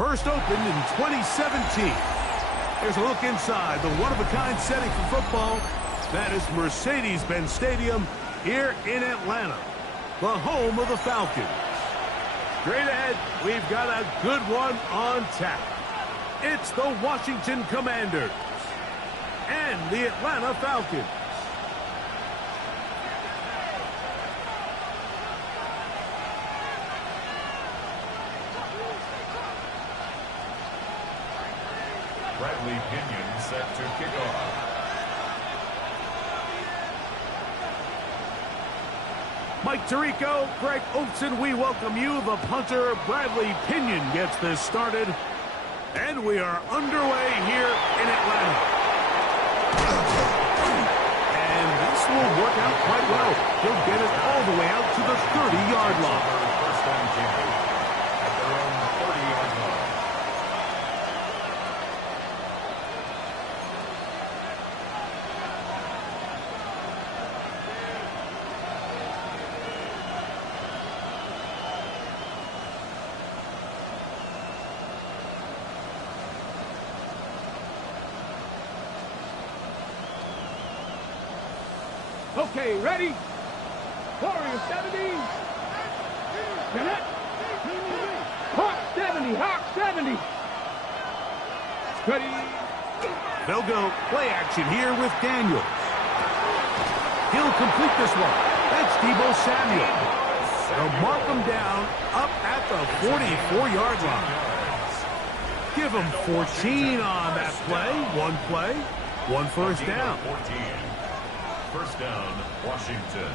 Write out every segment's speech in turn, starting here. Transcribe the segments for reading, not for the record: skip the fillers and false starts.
First opened in 2017. Here's a look inside the one-of-a-kind setting for football. That is Mercedes-Benz Stadium here in Atlanta, the home of the Falcons. Straight ahead, we've got a good one on tap. It's the Washington Commanders and the Atlanta Falcons. Bradley Pinion set to kick off. Mike Tirico, Greg Olsen, we welcome you. The punter, Bradley Pinion, gets this started. And we are underway here in Atlanta. And this will work out quite well. He'll get it all the way out to the 30-yard line. First down, at their own 30-yard line. Okay, ready? Warrior 70. Connect. Hawk 70. Hawk 70. Ready. They'll go play action here with Daniels. He'll complete this one. That's Deebo Samuel. They'll mark him down up at the 44-yard line. Give him 14 on that play, one first down. 14. First down, Washington.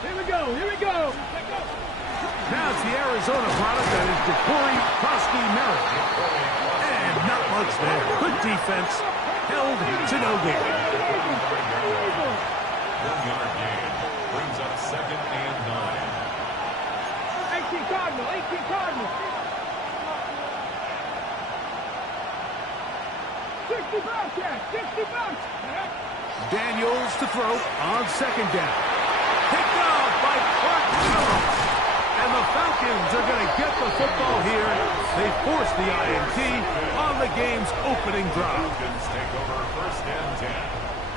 Here we go. Here we go. Now it's the Arizona product that is Jacory Kroski-Merritt. And not much there. Good defense. Held to no gain. 1-yard gain. Brings up 2nd and 9. 18 Cardinal. 18 Cardinal. 60 bucks, yeah. 60 bucks. Daniels to throw on 2nd down. Picked off by Clark Phillips. And the Falcons are going to get the football here. They force the INT on the game's opening drive. Falcons take over 1st and 10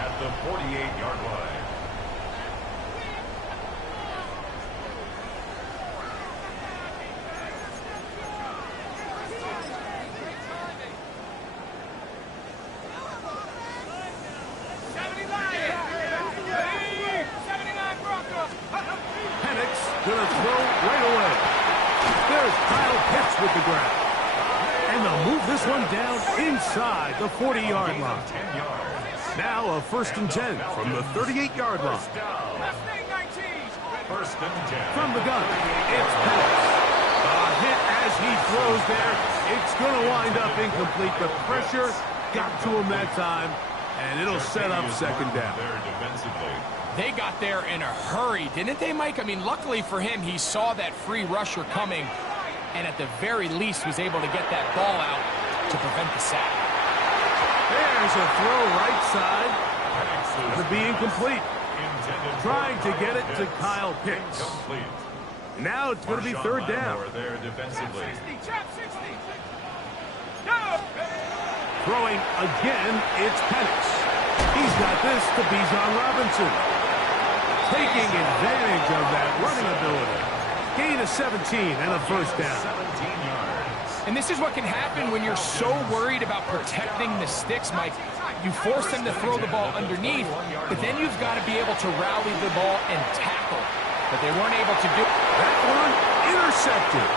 at the 48-yard line. Gonna throw right away. There's Kyle Pitts with the ground. And they'll move this one down inside the 40-yard line. 10 yards. Now a 1st and 10 from the 38-yard line. First and 10. From the gun, it's Pitts. A hit as he throws there. It's gonna wind up incomplete. The pressure got to him that time, and it'll set up 2nd down. There defensively. They got there in a hurry, didn't they, Mike? I mean, luckily for him, he saw that free rusher coming and at the very least was able to get that ball out to prevent the sack. There's a throw right side. Going to be incomplete. Trying to get it to Kyle Pitts. Now it's going to be 3rd down. There defensively. Throwing again, it's Penix. He's got this to Bijan Robinson. Taking advantage of that running ability. Gain of 17 and a 1st down. 17 yards. And this is what can happen when you're so worried about protecting the sticks, Mike. You force them to throw the ball underneath, but then you've got to be able to rally the ball and tackle. But they weren't able to do that one. Intercepted.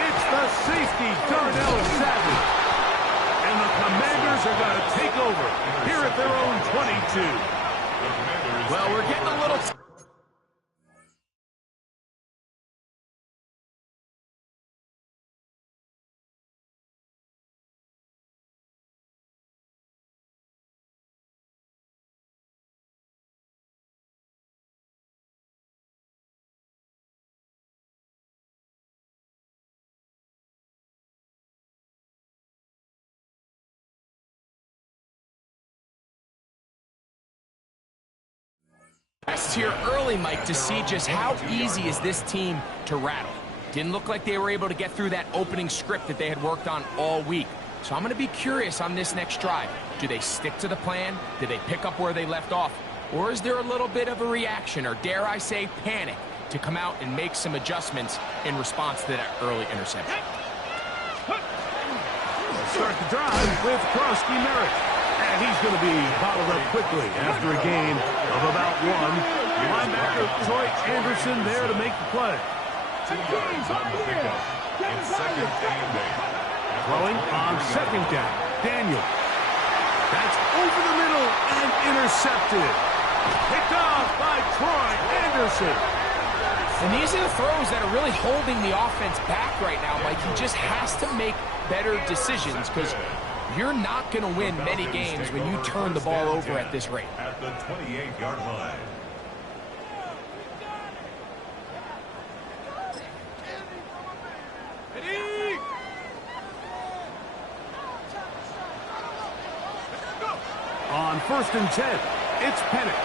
It's the safety, Darnell Savage. And the Commanders are going to take over here at their own 22. Well, we're getting a little... Best here early, Mike, to see just how easy is this team to rattle. Didn't look like they were able to get through that opening script that they had worked on all week. So I'm going to be curious on this next drive. Do they stick to the plan? Do they pick up where they left off? Or is there a little bit of a reaction, or dare I say panic, to come out and make some adjustments in response to that early interception? Start the drive with Krosky Merrick. And he's going to be bottled up quickly after a gain of about one. Linebacker Troy Anderson there to make the play. 2 yards on the pickup. It's second and 8. Throwing on second down. Daniel. That's over the middle and intercepted. Picked off by Troy Anderson. And these are the throws that are really holding the offense back right now, Mike. He just has to make better decisions, because you're not going to win many games when you turn the ball over at this rate. At the 28-yard line. On 1st and 10, it's Penix.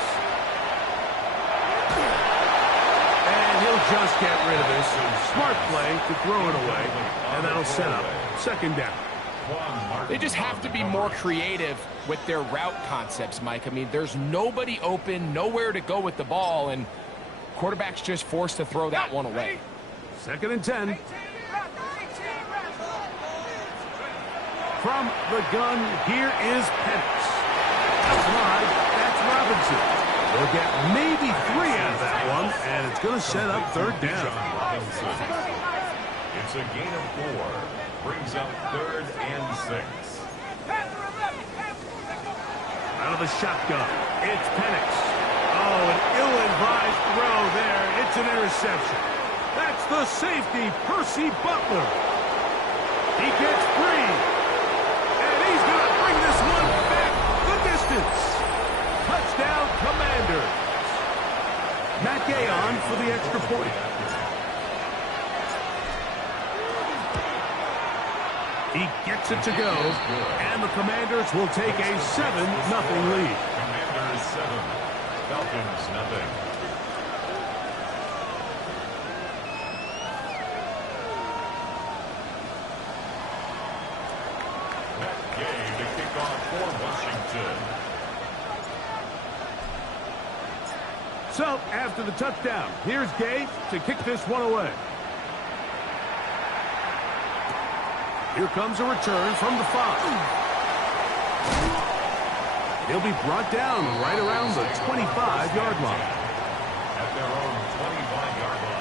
And he'll just get rid of this. Smart play to throw it away, and that'll set up second down. They just have to be more creative with their route concepts, Mike. I mean, there's nobody open, nowhere to go with the ball, and quarterback's just forced to throw that one away. 2nd and 10. From the gun, here is Penix. That's wide. That's Robinson. They'll get maybe 3 out of that one, and it's going to set up third down. It's a gain of 4. Brings up 3rd and 6. Out of the shotgun, it's Penix. Oh, an ill-advised throw there. It's an interception. That's the safety, Percy Butler. He gets free. And he's going to bring this one back the distance. Touchdown, Commanders. Matt Gay on for the extra point. He gets it to go, and the Commanders will take a 7-0 lead. Commanders 7, Falcons 0. Matt Gay to kick off for Washington. So, after the touchdown, here's Gay to kick this one away. Here comes a return from the 5. He'll be brought down right around the 25-yard line. At their own 25-yard line.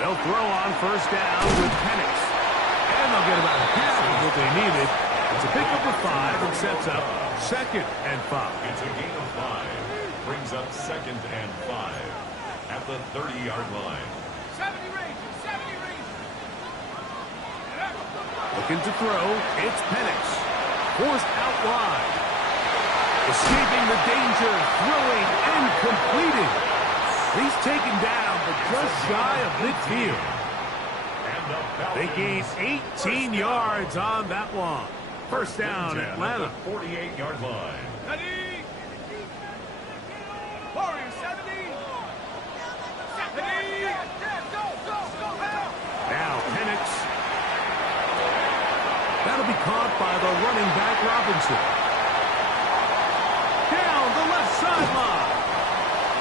They'll throw on 1st down with Penix. And they'll get about half of what they needed. It's a pickup of 5 and sets up 2nd and 5. It's a gain of 5. Brings up 2nd and 5. At the 30-yard line. 70 range, 70 range. Looking to throw, it's Penix. Forced out wide. Escaping the danger, throwing and completing. He's taken down, but just shy of midfield. They gain 18 yards on that one. 1st down, Atlanta. 48-yard line. Ready? Warriors, 70. 70. Go. Now Penix. That'll be caught by the running back, Robinson. Down the left sideline.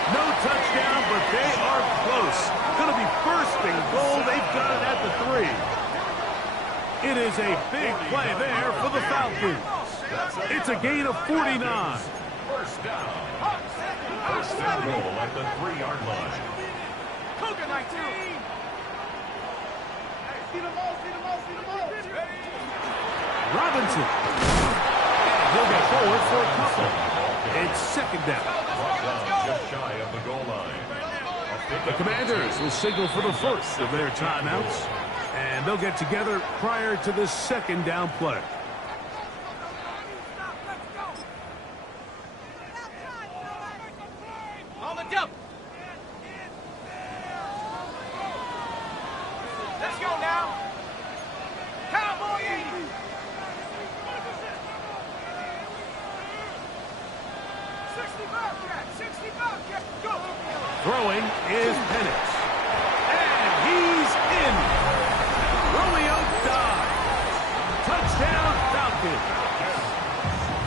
No touchdown, but they are close. Going to be 1st and goal. They've got it at the 3. It is a big play there for the Falcons. It's a gain of 49. 1st down. 1st and goal at the 3-yard line. Cougar 19. See the ball. Robinson. And he'll get forward for a couple. It's 2nd down. Brought down just shy of the goal line. The Commanders will signal for the first of their timeouts, and they'll get together prior to the second down play. On the dump. Let's go now. Cowboy 80. Throwing is Penix. And he's in. Romeo dives. Touchdown Falcons.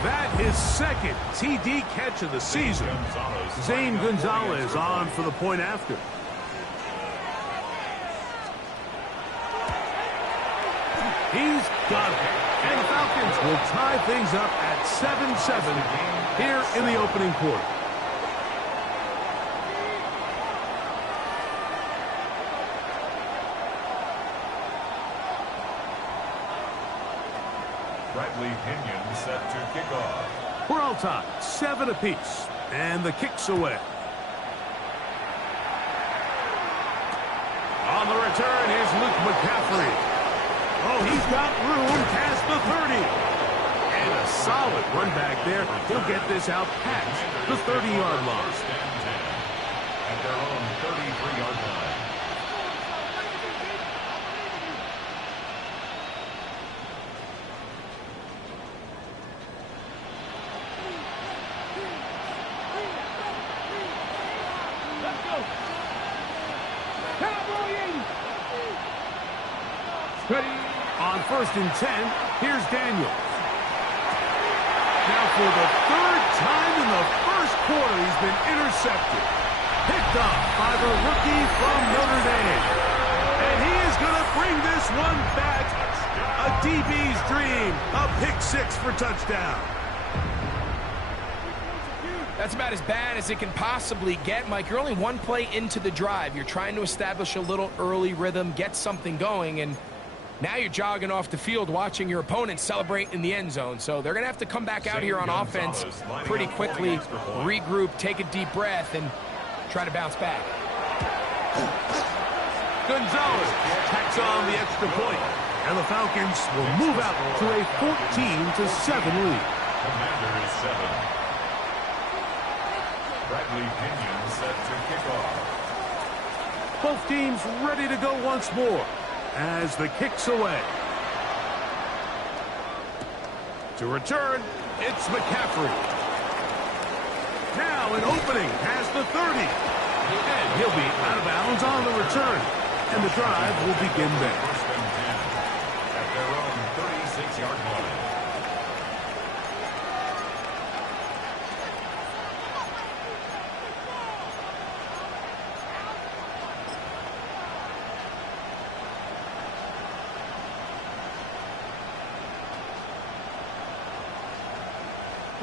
That is second TD catch of the season. Zane Gonzalez on for the point after. He's got it. And the Falcons will tie things up at 7-7 here in the opening quarter. Bradley Pinion set to kick off. We're all tied, 7 apiece, and the kick's away. On the return is Luke McCaffrey. Oh, he's got room past the 30. And a solid run back there. He'll get this out past the 30-yard line. At their own 33-yard line. On 1st and 10, here's Daniels. Now for the third time in the first quarter, he's been intercepted. Picked up by the rookie from Notre Dame. And he is going to bring this one back. A DB's dream. A pick 6 for touchdown. That's about as bad as it can possibly get, Mike. You're only one play into the drive. You're trying to establish a little early rhythm, get something going, and now you're jogging off the field watching your opponent celebrate in the end zone. So they're going to have to come back out here on offense pretty quickly, regroup, take a deep breath, and try to bounce back. Gonzalez tacks on the extra point, and the Falcons will move out to a 14-7 lead. Commander is 7. Bradley Pinion set to kick off. Both teams ready to go once more as the kick's away. To return, it's McCaffrey. Now an opening past the 30. And he'll be out of bounds on the return. And the drive will begin there. 1st and 10. At their own 36-yard line.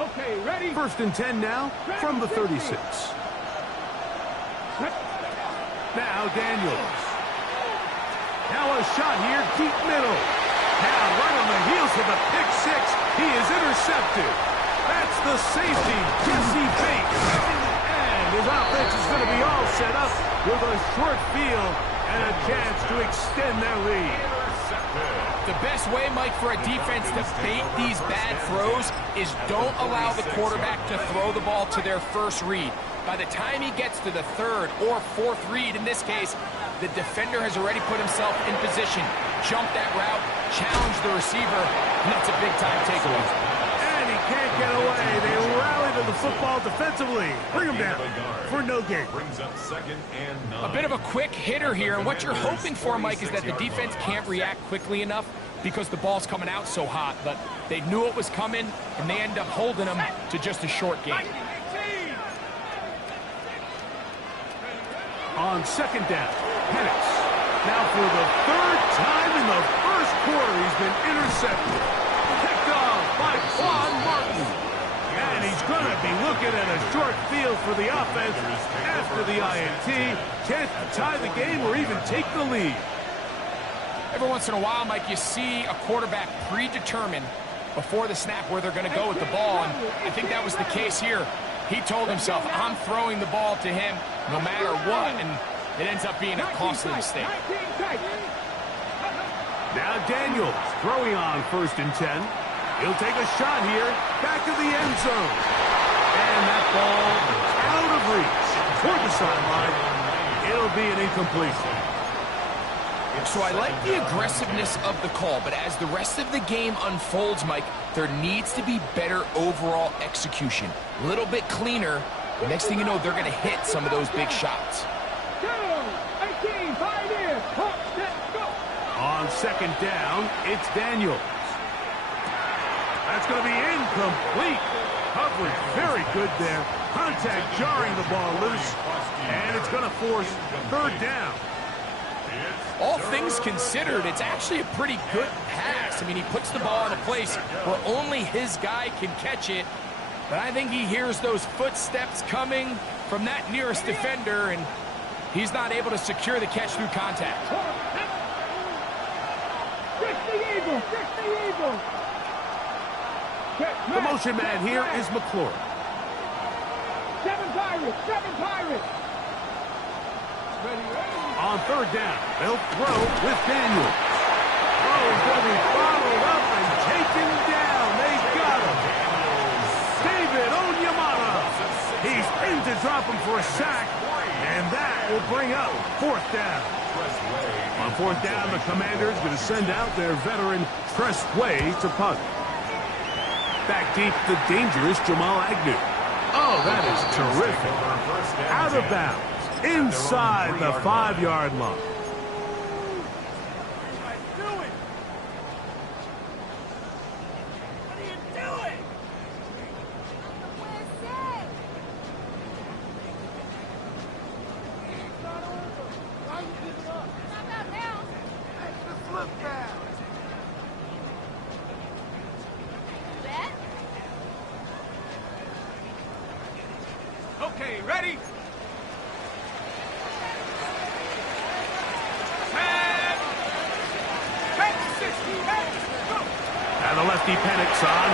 Okay, ready? 1st and 10 now from the 36. Now Daniels. Now a shot here, deep middle. Now right on the heels of the pick 6, he is intercepted. That's the safety, Jesse Bates. And his offense is going to be all set up with a short field and a chance to extend their lead. The best way, Mike, for a defense to bait these bad throws is don't allow the quarterback to throw the ball to their first read. By the time he gets to the 3rd or 4th read, in this case, the defender has already put himself in position, jumped that route, challenged the receiver, and that's a big-time takeaway. And he can't get away. They rally to the football defensively. Bring him down for no gain. Brings up 2nd and 9. A bit of a quick hitter here, and what you're hoping for, Mike, is that the defense can't react quickly enough because the ball's coming out so hot, but they knew it was coming, and they end up holding them to just a short game. On 2nd down, Penix. Now for the 3rd time in the first quarter, he's been intercepted. Picked off by Quan Martin. And he's going to be looking at a short field for the offense after the INT. Chance to tie the game or even take the lead. Every once in a while, Mike, you see a quarterback predetermined before the snap where they're going to go with the ball, and I think that was the case here. He told himself, I'm throwing the ball to him no matter what, and it ends up being a costly mistake. Now Daniels throwing on 1st and 10. He'll take a shot here, back to the end zone. And that ball out of reach toward the sideline. It'll be an incompletion. So I like the aggressiveness of the call, but as the rest of the game unfolds, Mike, there needs to be better overall execution. A little bit cleaner. Next thing you know, they're going to hit some of those big shots. On 2nd down, it's Daniels. That's going to be incomplete. Coverage very good there. Contact jarring the ball loose. And it's going to force 3rd down. All things considered, it's actually a pretty good pass. I mean, he puts the ball in a place where only his guy can catch it. But I think he hears those footsteps coming from that nearest defender, and he's not able to secure the catch through contact. The motion man here is McLaurin. 7 Pirates. On 3rd down, they'll throw with Daniels. Oh, he's going to be followed up and taken down. They got him. David Onyemata. He's in to drop him for a sack, and that will bring up 4th down. On 4th down, the Commanders going to send out their veteran Tress Way to punt. Back deep, the dangerous Jamal Agnew. Oh, that is terrific. Out of bounds. Inside the 5-yard line. Okay, ready? And the lefty Penix on.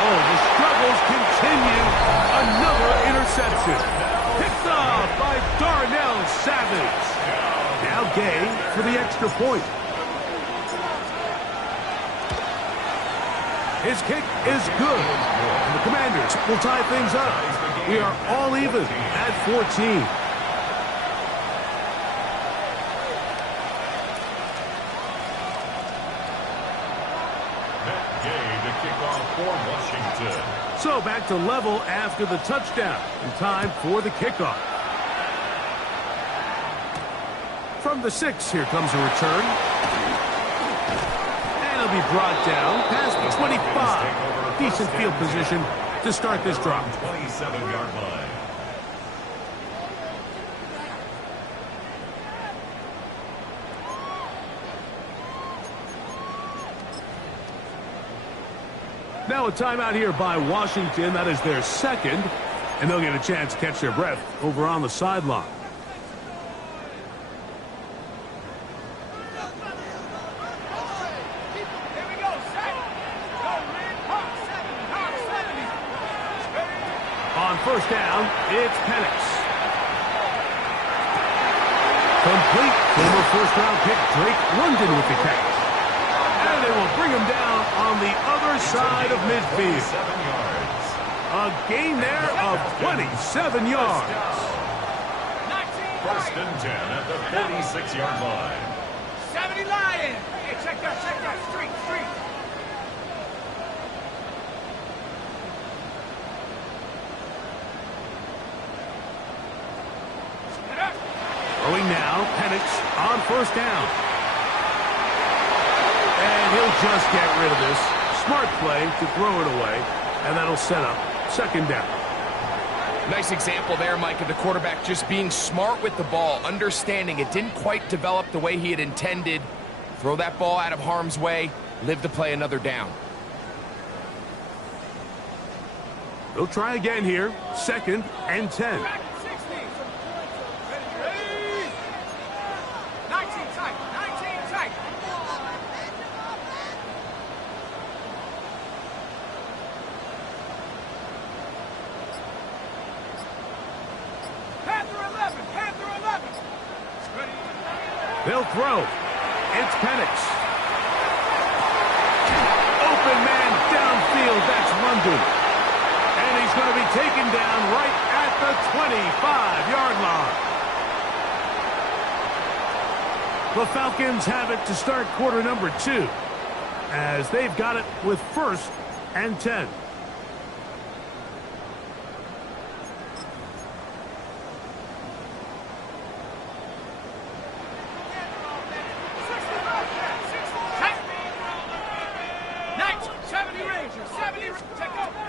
Oh, the struggles continue. Another interception. Picked off by Darnell Savage. Now Gay for the extra point. His kick is good. And the Commanders will tie things up. We are all even at 14. So back to level after the touchdown. And time for the kickoff. From the 6, here comes a return. And it'll be brought down past the 25. Decent field position to start this drive. 27-yard line. Now a timeout here by Washington. That is their 2nd. And they'll get a chance to catch their breath over on the sideline. On 1st down, it's Penix. Complete. Former 1st-round pick Drake London with the catch. And they will bring him down on the other side of midfield. A gain there of 27 yards. 1st and 10 at the 46-yard line. 70 Lions. Hey, check that. Street. Throwing now, Penix on 1st down. And he'll just get rid of this. Smart play to throw it away, and that'll set up 2nd down. Nice example there, Mike, of the quarterback just being smart with the ball, understanding it didn't quite develop the way he had intended. Throw that ball out of harm's way, live to play another down. They'll try again here. 2nd and 10. They'll throw. It's Penix. Open man downfield. That's London. And he's going to be taken down right at the 25-yard line. The Falcons have it to start quarter number 2, as they've got it with 1st and 10.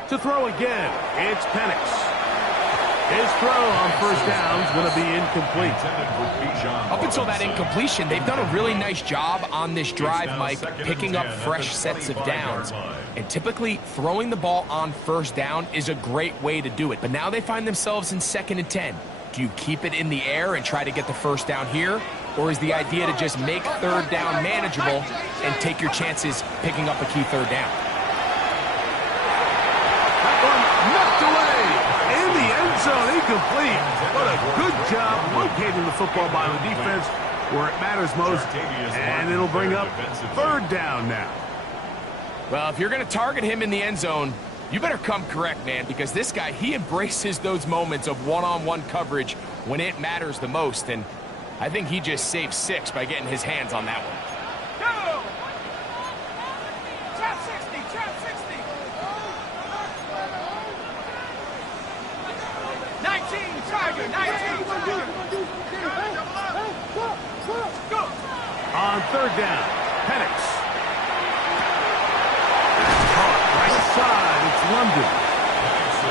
To throw again, it's Penix. His throw on first down is going to be incomplete. Up until that incompletion, they've done a really nice job on this drive, Mike, picking up fresh sets of downs. And typically, throwing the ball on first down is a great way to do it. But now they find themselves in 2nd and 10. Do you keep it in the air and try to get the first down here? Or is the idea to just make 3rd down manageable and take your chances picking up a key 3rd down? Knocked away in the end zone, incomplete. What a good job locating the football by the defense where it matters most, and it'll bring up 3rd down now. Well, if you're going to target him in the end zone, you better come correct, man, because this guy, he embraces those moments of one-on-one coverage when it matters the most, and I think he just saved 6 by getting his hands on that one. Go! Trap 60, trap 60. 19, Tiger, 19, Tiger. Go! On 3rd down, Penix. Right side, it's London.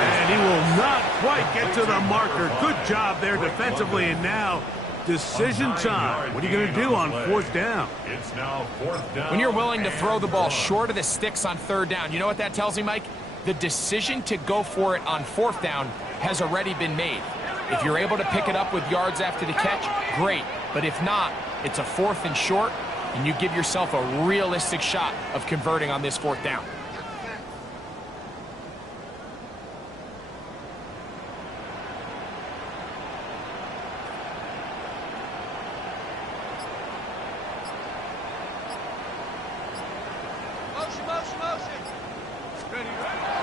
And he will not quite get to the marker. Good job there defensively, and now decision time. What are you going to do on 4th down? It's now 4th down. When you're willing to throw the ball short of the sticks on 3rd down, you know what that tells me, Mike? The decision to go for it on 4th down has already been made. If you're able to pick it up with yards after the catch, great. But if not, it's a 4th and short, and you give yourself a realistic shot of converting on this 4th down.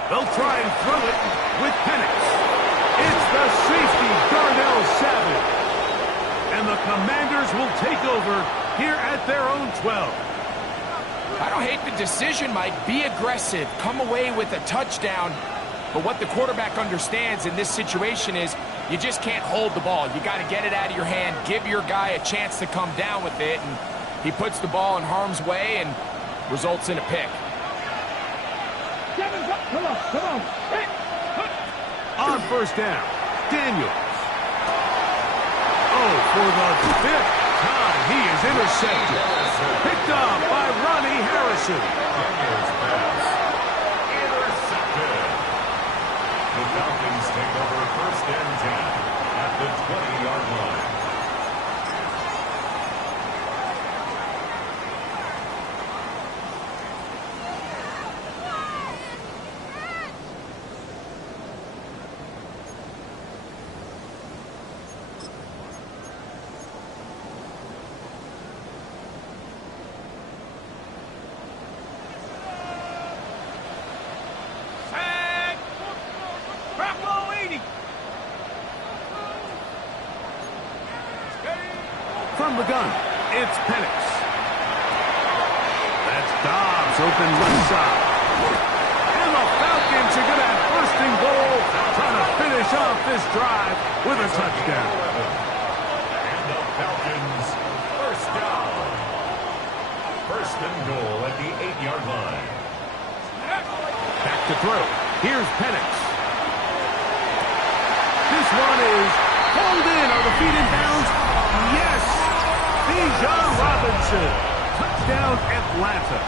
They'll try and throw it with Penix. It's the safety, Darnell Savage. And the Commanders will take over here at their own 12. I don't hate the decision, Mike. Be aggressive. Come away with a touchdown. But what the quarterback understands in this situation is you just can't hold the ball. You got to get it out of your hand, give your guy a chance to come down with it, and he puts the ball in harm's way and results in a pick. Come on, come on. Hey. On 1st down, Daniels. Oh, for the 5th time, he is intercepted. Picked up by Ronnie Harrison. Intercepted. The Falcons take over 1st and 10 at the 20-yard line. From the gun, it's Penix. That's Dobbs, open left side. And the Falcons are going to have 1st and goal, trying to finish off this drive with a touchdown. And the Falcons, 1st down. 1st and goal at the 8-yard line. Back to throw. Here's Penix. This one is pulled in. Are the feet in bounds? Yes. Bijan Robinson. Touchdown, Atlanta.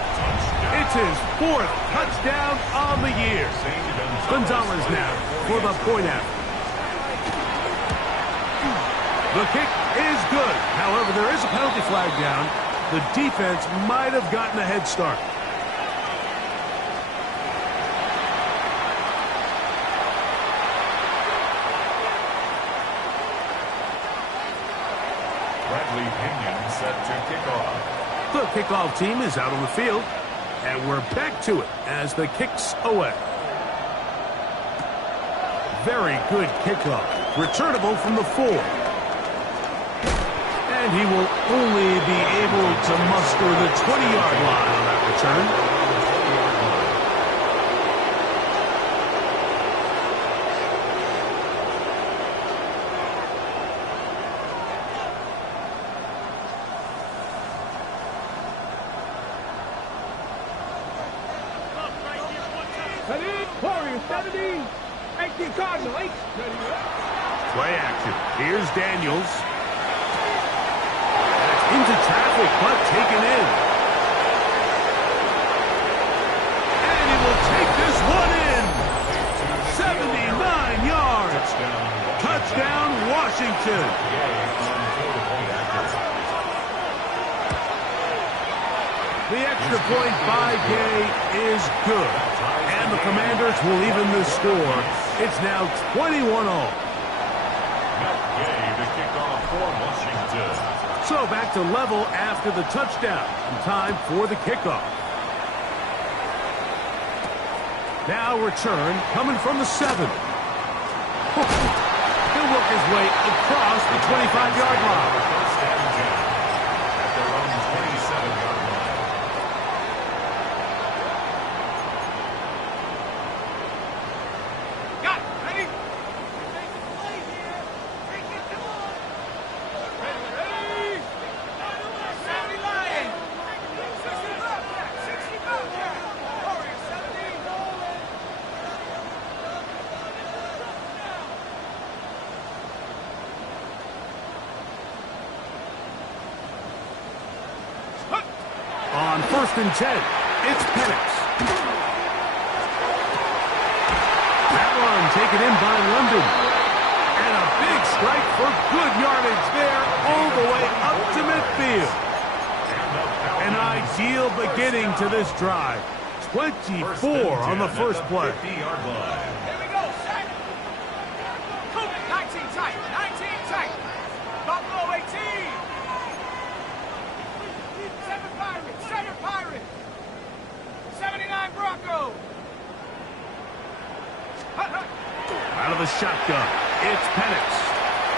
It's his 4th touchdown on the year. Gonzalez now for the point after. The kick is good. However, there is a penalty flag down. The defense might have gotten a head start. Bradley Pinion set to kick off. The kickoff team is out on the field, and we're back to it as the kick's away. Very good kickoff. Returnable from the 4. And he will only be able to muster the 20-yard line on that return. Warriors 70. 18 Cardinal. Play action. Here's Daniels. Into traffic, but taken in. And he will take this one in. 79 yards. Touchdown, Washington. The extra point by Gay is good. And the Commanders will even the score. It's now 21-all. Gay, the kickoff for Washington. So back to level after the touchdown. And time for the kickoff. Now return coming from the 7. He'll work his way across the 25-yard line. First and 10 at their own 27-yard line. On 1st and 10, it's Penix. That one taken in by London. And a big strike for good yardage there all the way up to midfield. An ideal beginning to this drive. 24 on the first play. 50-yard line. Here we go, set. 19 tight, 19 tight. Buffalo 18. 7 Pirates, 7 Pirates. 79 Broncos. Out of the shotgun, it's Penix.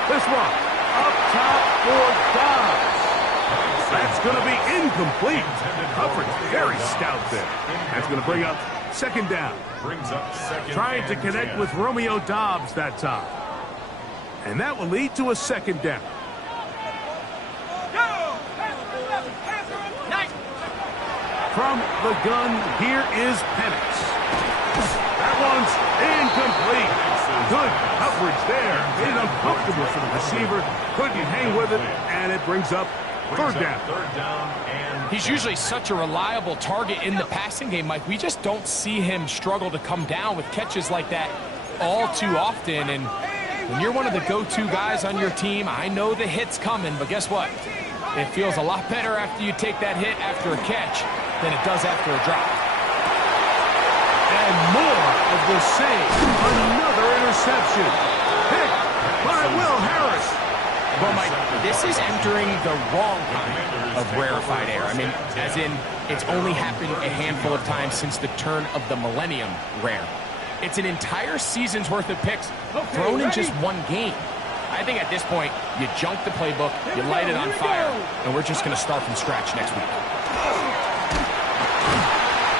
This one, up top for Dobbs. That's going to be incomplete. Coverage very stout there. That's going to bring up second down. Brings up second. Trying to connect with Romeo Dobbs that time. And that will lead to a second down. From the gun, here is Penix. That one's incomplete. Good coverage there. Made it uncomfortable for the receiver. Couldn't hang with it, and it brings up third down. And He's usually such a reliable target in the passing game, Mike. We just don't see him struggle to come down with catches like that all too often. And when you're one of the go-to guys on your team, I know the hit's coming, but guess what? It feels a lot better after you take that hit after a catch than it does after a drop. And more of the same. Another interception. Picked by Will Harris. Well, Mike, this is entering the wrong kind of rarefied air. I mean, as in, it's only happened a handful of times since the turn of the millennium rare. It's an entire season's worth of picks thrown in just one game. I think at this point, you junk the playbook, you light it on fire, and we're just going to start from scratch next week.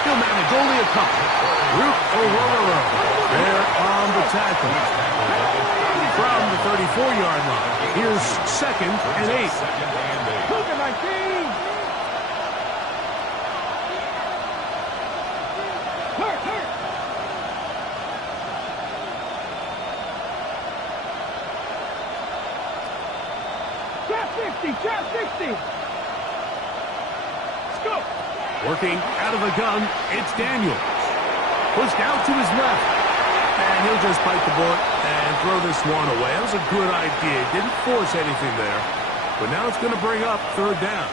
He'll manage only a couple. Root O'Rourke there on the tackle. From the 34-yard line, here's second and 8. Cougar 19. Hurt. Trap 60. Scoop. Working out of the gun, it's Daniels. Pushed out to his left. And he'll just bite the bullet and throw this one away. That was a good idea. Didn't force anything there. But now it's going to bring up third down.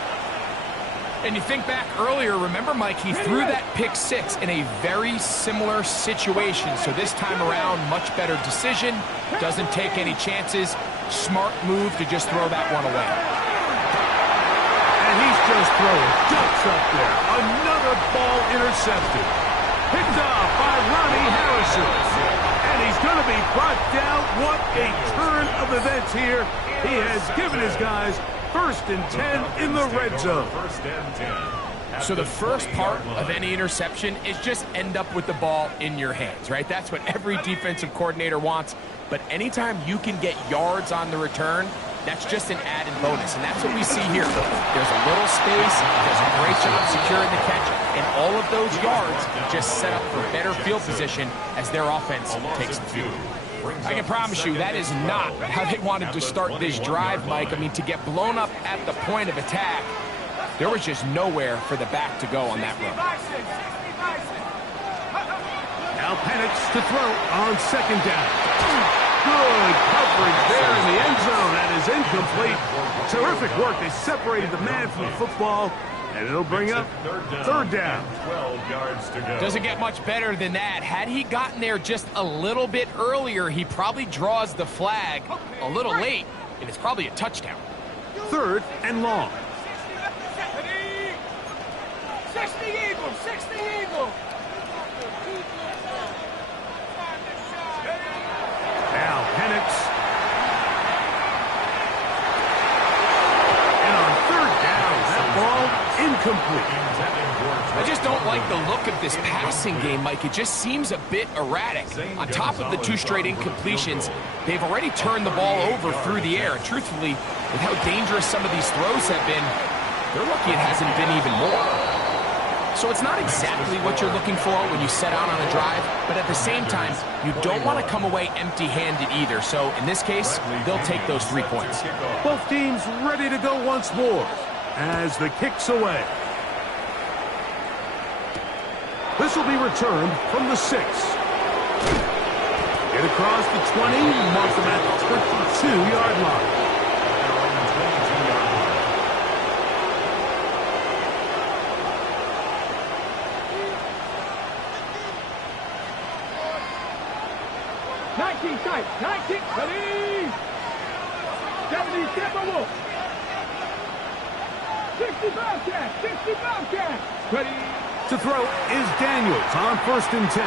And you think back earlier, remember, Mike, he threw that pick six in a very similar situation. So this time around, much better decision. Doesn't take any chances. Smart move to just throw that one away. And just throwing ducks up there. Another ball intercepted. Picked off by Ronnie Harrison. And he's going to be brought down. What a turn of events here. He has given his guys 1st and 10 in the red zone. First and 10. So the first part of any interception is just end up with the ball in your hands, right? That's what every defensive coordinator wants. But anytime you can get yards on the return, that's just an added bonus, and that's what we see here. There's a little space, does a great job securing the catch, and all of those yards just set up for better field position as their offense takes the field. I can promise you that is not how they wanted to start this drive, Mike. I mean, to get blown up at the point of attack, there was just nowhere for the back to go on that run. Now Penix to throw on 2nd down. Good coverage there in the end zone. That is incomplete. Terrific work. They separated the man from the football, and it'll bring up 3rd down. 12 yards to go. Doesn't get much better than that. Had he gotten there just a little bit earlier, he probably draws the flag a little late, and it's probably a touchdown. 3rd and long. 60 Eagles, 60 Eagles. Now Penix. And on 3rd down, that ball incomplete. I just don't like the look of this passing game, Mike. It just seems a bit erratic. On top of the 2 straight incompletions, they've already turned the ball over through the air. And truthfully, with how dangerous some of these throws have been, they're lucky it hasn't been even more. So it's not exactly what you're looking for when you set out on a drive, but at the same time, you don't want to come away empty-handed either. So in this case, they'll take those 3 points. Both teams ready to go once more as the kick's away. This will be returned from the 6. Get across the 20, mark them at the 22-yard line. 19 tight, 19, ready, 70, step a wolf, 60 Bobcat, 60 Bobcat, ready. To throw is Daniels on 1st and 10.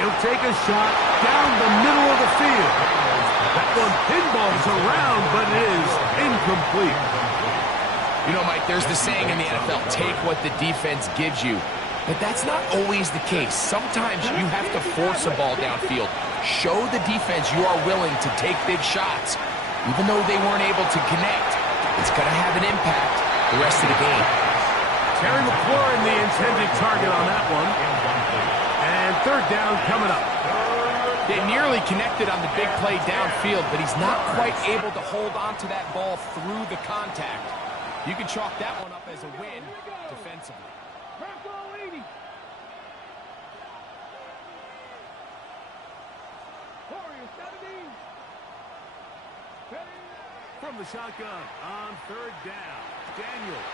He'll take a shot down the middle of the field. That one pinballs around, but it is incomplete. You know, Mike, there's the saying in the NFL, take what the defense gives you. But that's not always the case. Sometimes you have to force a ball downfield. Show the defense you are willing to take big shots. Even though they weren't able to connect, it's going to have an impact the rest of the game. Terry McLaurin, the intended target on that one. And 3rd down coming up. They nearly connected on the big play downfield, but he's not quite able to hold on to that ball through the contact. You can chalk that one up as a win defensively. Bronco 80. Warriors 70. Ready. From the shotgun on 3rd down. Daniels.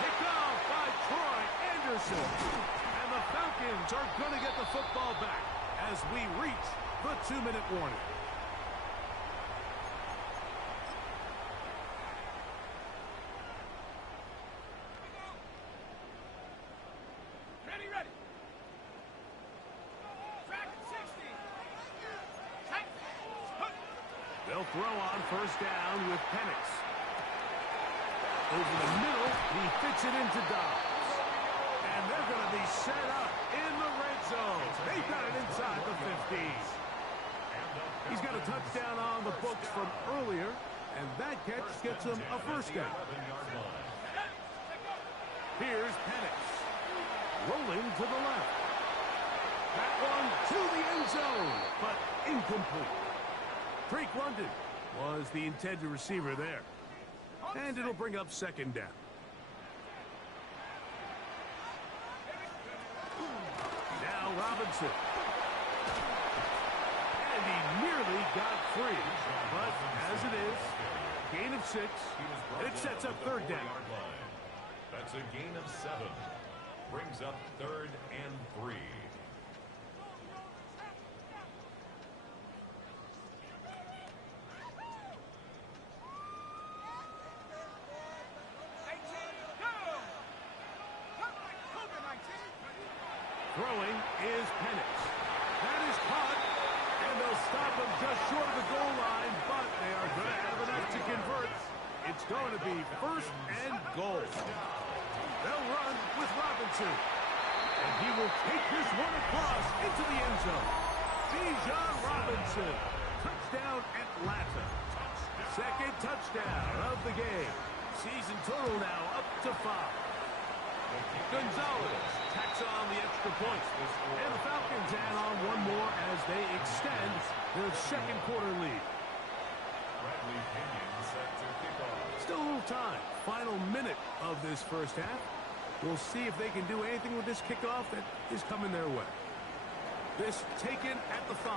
Picked off by Troy Anderson. And the Falcons are going to get the football back as we reach the 2-minute warning. Ready. Track at 60. They'll throw on 1st down with Penix. Over the middle, he fits it into Dobbs. And they're going to be set up in the red zone. They've got it inside the 50. He's got a touchdown on the books from earlier, and that catch gets him a 1st down. Here's Penix. Rolling to the left. That one to the end zone, but incomplete. Drake London was the intended receiver there. And it'll bring up 2nd down. Now Robinson. And he nearly got free. But as it is, gain of 6. And it sets up 3rd down. That's a gain of 7. Brings up 3rd and 3. Throwing is Penix. That is caught, and they'll stop him just short of the goal line, but they are going to have enough to convert. It's going to be first and goal. They'll run with Robinson, and he will take this one across into the end zone. Bijan Robinson, touchdown Atlanta. Second touchdown of the game. Season total now up to 5. Gonzalez tacks on the extra point. And the Falcons add on one more as they extend their second quarter lead. Still a little time. Final minute of this first half. We'll see if they can do anything with this kickoff that is coming their way. This taken at the 5.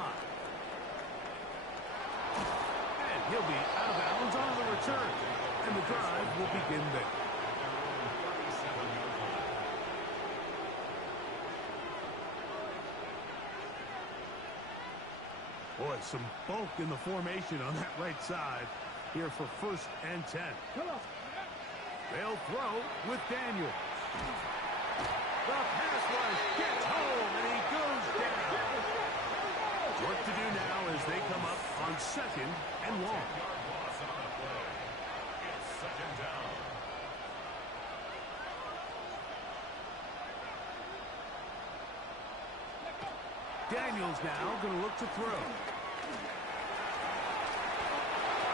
And he'll be out of bounds on the return. And the drive will begin there. Boy, some bulk in the formation on that right side here for first and 10. They'll throw with Daniels. The pass rush gets home, and he goes down. What to do now as they come up on second and long. Daniels now going to look to throw.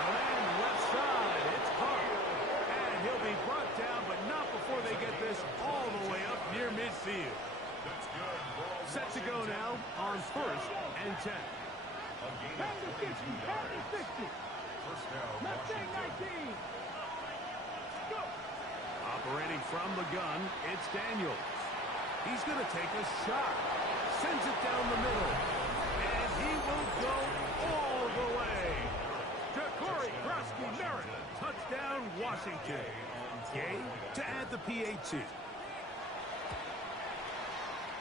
And left side, it's hard. And he'll be brought down, but not before they get this all the way up near midfield. Set to go now on first and 10. Pound to 60, pound to 60. Mustang 19. Go. Operating from the gun, it's Daniels. He's going to take a shot. Sends it down the middle. And he will go all the way. Jacory Grosky-Merritt. Touchdown, Washington. Gay to add the PAT.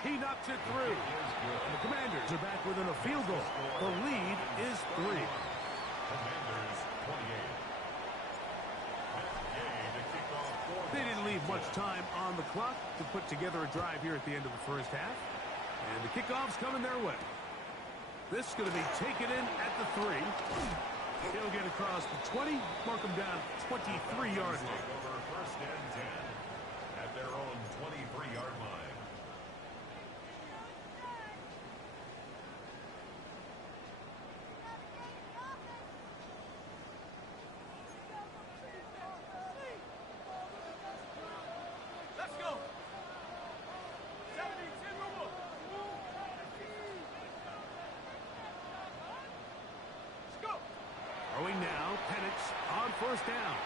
He knocks it through. And the Commanders are back within a field goal. The lead is 3. Commanders 28. They didn't leave much time on the clock to put together a drive here at the end of the first half. And the kickoff's coming their way. This is going to be taken in at the 3. He'll get across the 20, mark him down 23-yard line. Over first and 10 at their own 23-yard line. Let's go. 72. Let's go. Throwing now, Penix on first down.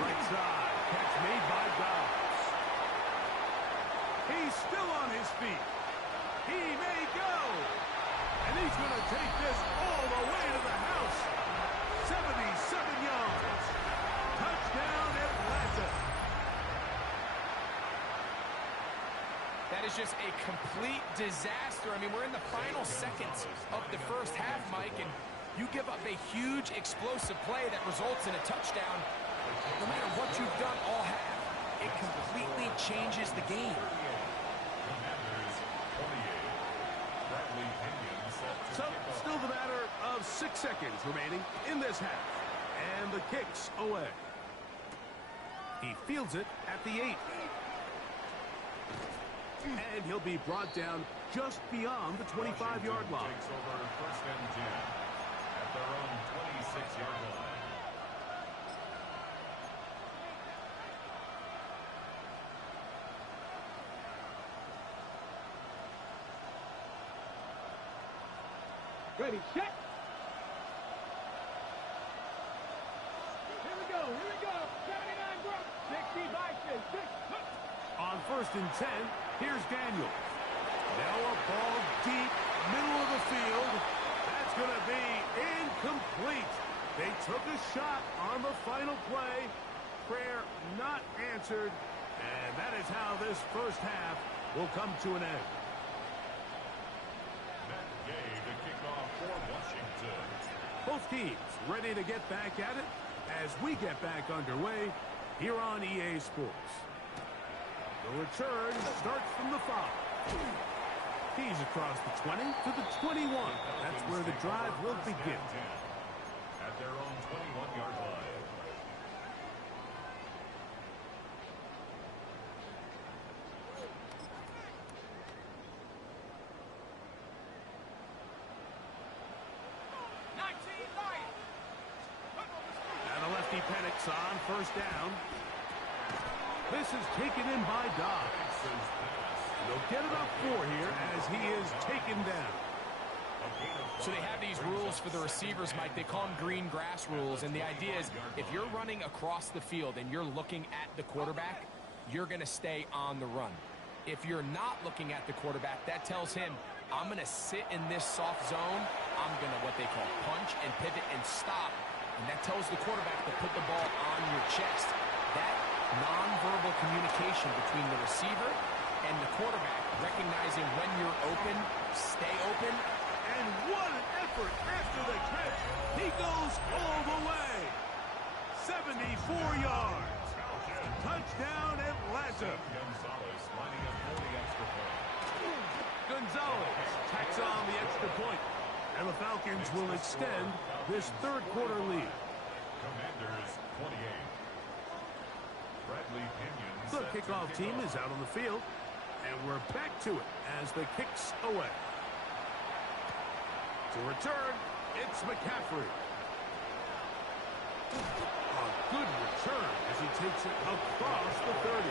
Right side, catch made by Dobbs. He's still on his feet. He may go. And he's going to take this all the way to the house. 77 yards. Touchdown, Atlanta. That is just a complete disaster. I mean, we're in the final seconds of the first half, Mike, and you give up a huge explosive play that results in a touchdown. No matter what you've done all half, it completely changes the game. So, still the matter of 6 seconds remaining in this half. And the kick's away. He fields it at the 8. And he'll be brought down just beyond the 25-yard line. Takes over first and 10 at their own 26-yard line. Ready, check. Here we go, here we go. 79 Brook, 60 Bison, 6. On first and 10, here's Daniels. Now a ball deep, middle of the field. That's going to be incomplete. They took a shot on the final play. Prayer not answered. And that is how this first half will come to an end. Matt Gay to kick off for Washington. Both teams ready to get back at it as we get back underway here on EA Sports. The return starts from the 5. He's across the 20 to the 21. That's where the drive will begin. At their own 21-yard line. And the lefty Penix on first down. This is taken in by Dobbs. They'll get it up 4 here as he is taken down. So they have these rules for the receivers, Mike. They call them green grass rules. And the idea is if you're running across the field and you're looking at the quarterback, you're going to stay on the run. If you're not looking at the quarterback, that tells him, I'm going to sit in this soft zone. I'm going to what they call punch and pivot and stop. And that tells the quarterback to put the ball on your chest. That nonverbal communication between the receiver and the quarterback, recognizing when you're open, stay open. And what an effort after the catch. He goes all the way. 74 yards. Touchdown Atlanta. Gonzalez lining up for the extra point. Gonzalez tacks on the extra point. And the Falcons will extend this third quarter lead. Commanders 28. Bradley Pinion. The kickoff team is out on the field. And we're back to it as the kicks away. To return, it's McCaffrey. A good return as he takes it across the 30.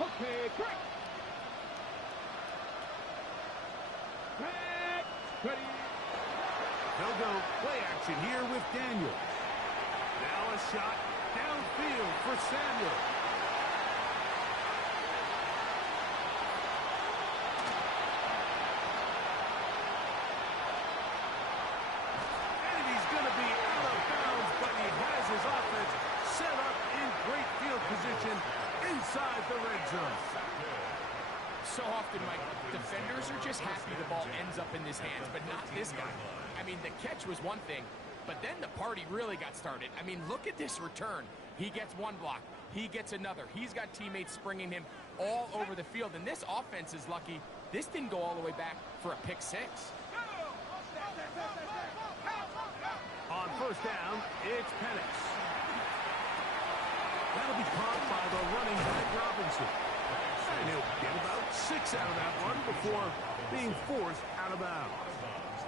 Okay, correct. Ready. They'll go play action here with Daniel. Now a shot downfield for Samuel. And he's going to be out of bounds, but he has his offense set up in great field position inside the red zone. So often, Mike, defenders are just happy the ball ends up in his hands, but not this guy. I mean, the catch was one thing, but then the party really got started. I mean, look at this return. He gets one block. He gets another. He's got teammates springing him all over the field, and this offense is lucky. This didn't go all the way back for a pick six. On first down, it's Penix. That'll be caught by the running back Robinson. And he'll get about 6 out of that one before being forced out of bounds.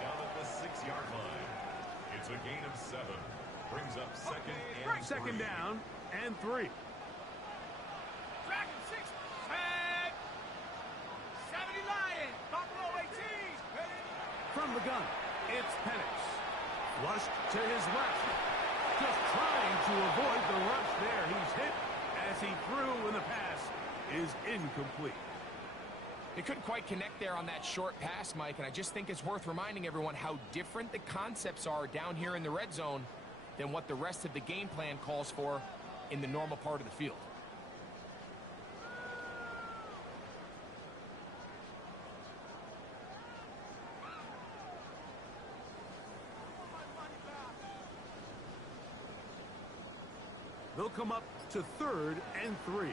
Down at the 6-yard line. It's a gain of 7. Brings up Second down and 3. Dragon 6. Set. 70 Lion. Buffalo 18. Ready. From the gun, it's Penix. Flushed to his left. Just trying to avoid the rush there. He's hit as he threw when the pass is incomplete. They couldn't quite connect there on that short pass, Mike, and I just think it's worth reminding everyone how different the concepts are down here in the red zone than what the rest of the game plan calls for in the normal part of the field. They'll come up to 3rd and 3.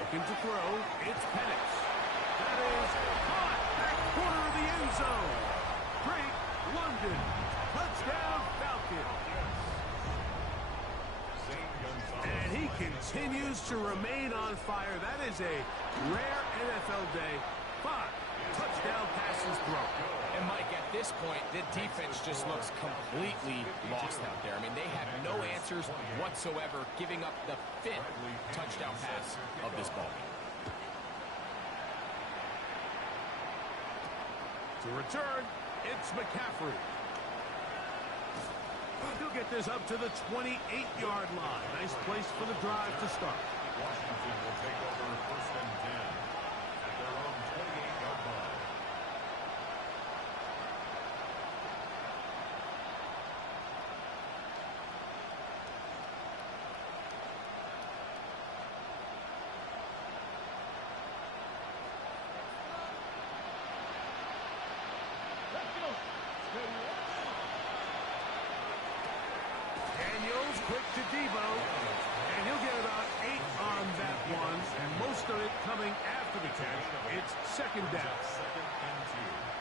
Looking to throw, it's Penix. That is caught back corner of the end zone. Drake London, touchdown Falcons. And he continues to remain on fire. That is a rare NFL day. 5 touchdown passes thrown. And Mike, at this point, the defense just looks completely lost out there. I mean, they have no answers whatsoever, giving up the 5th touchdown pass of this ball game. To return, it's McCaffrey. He'll get this up to the 28-yard line. Nice place for the drive to start. Washington will take over 1st and 10 at their own 28-yard line. second down.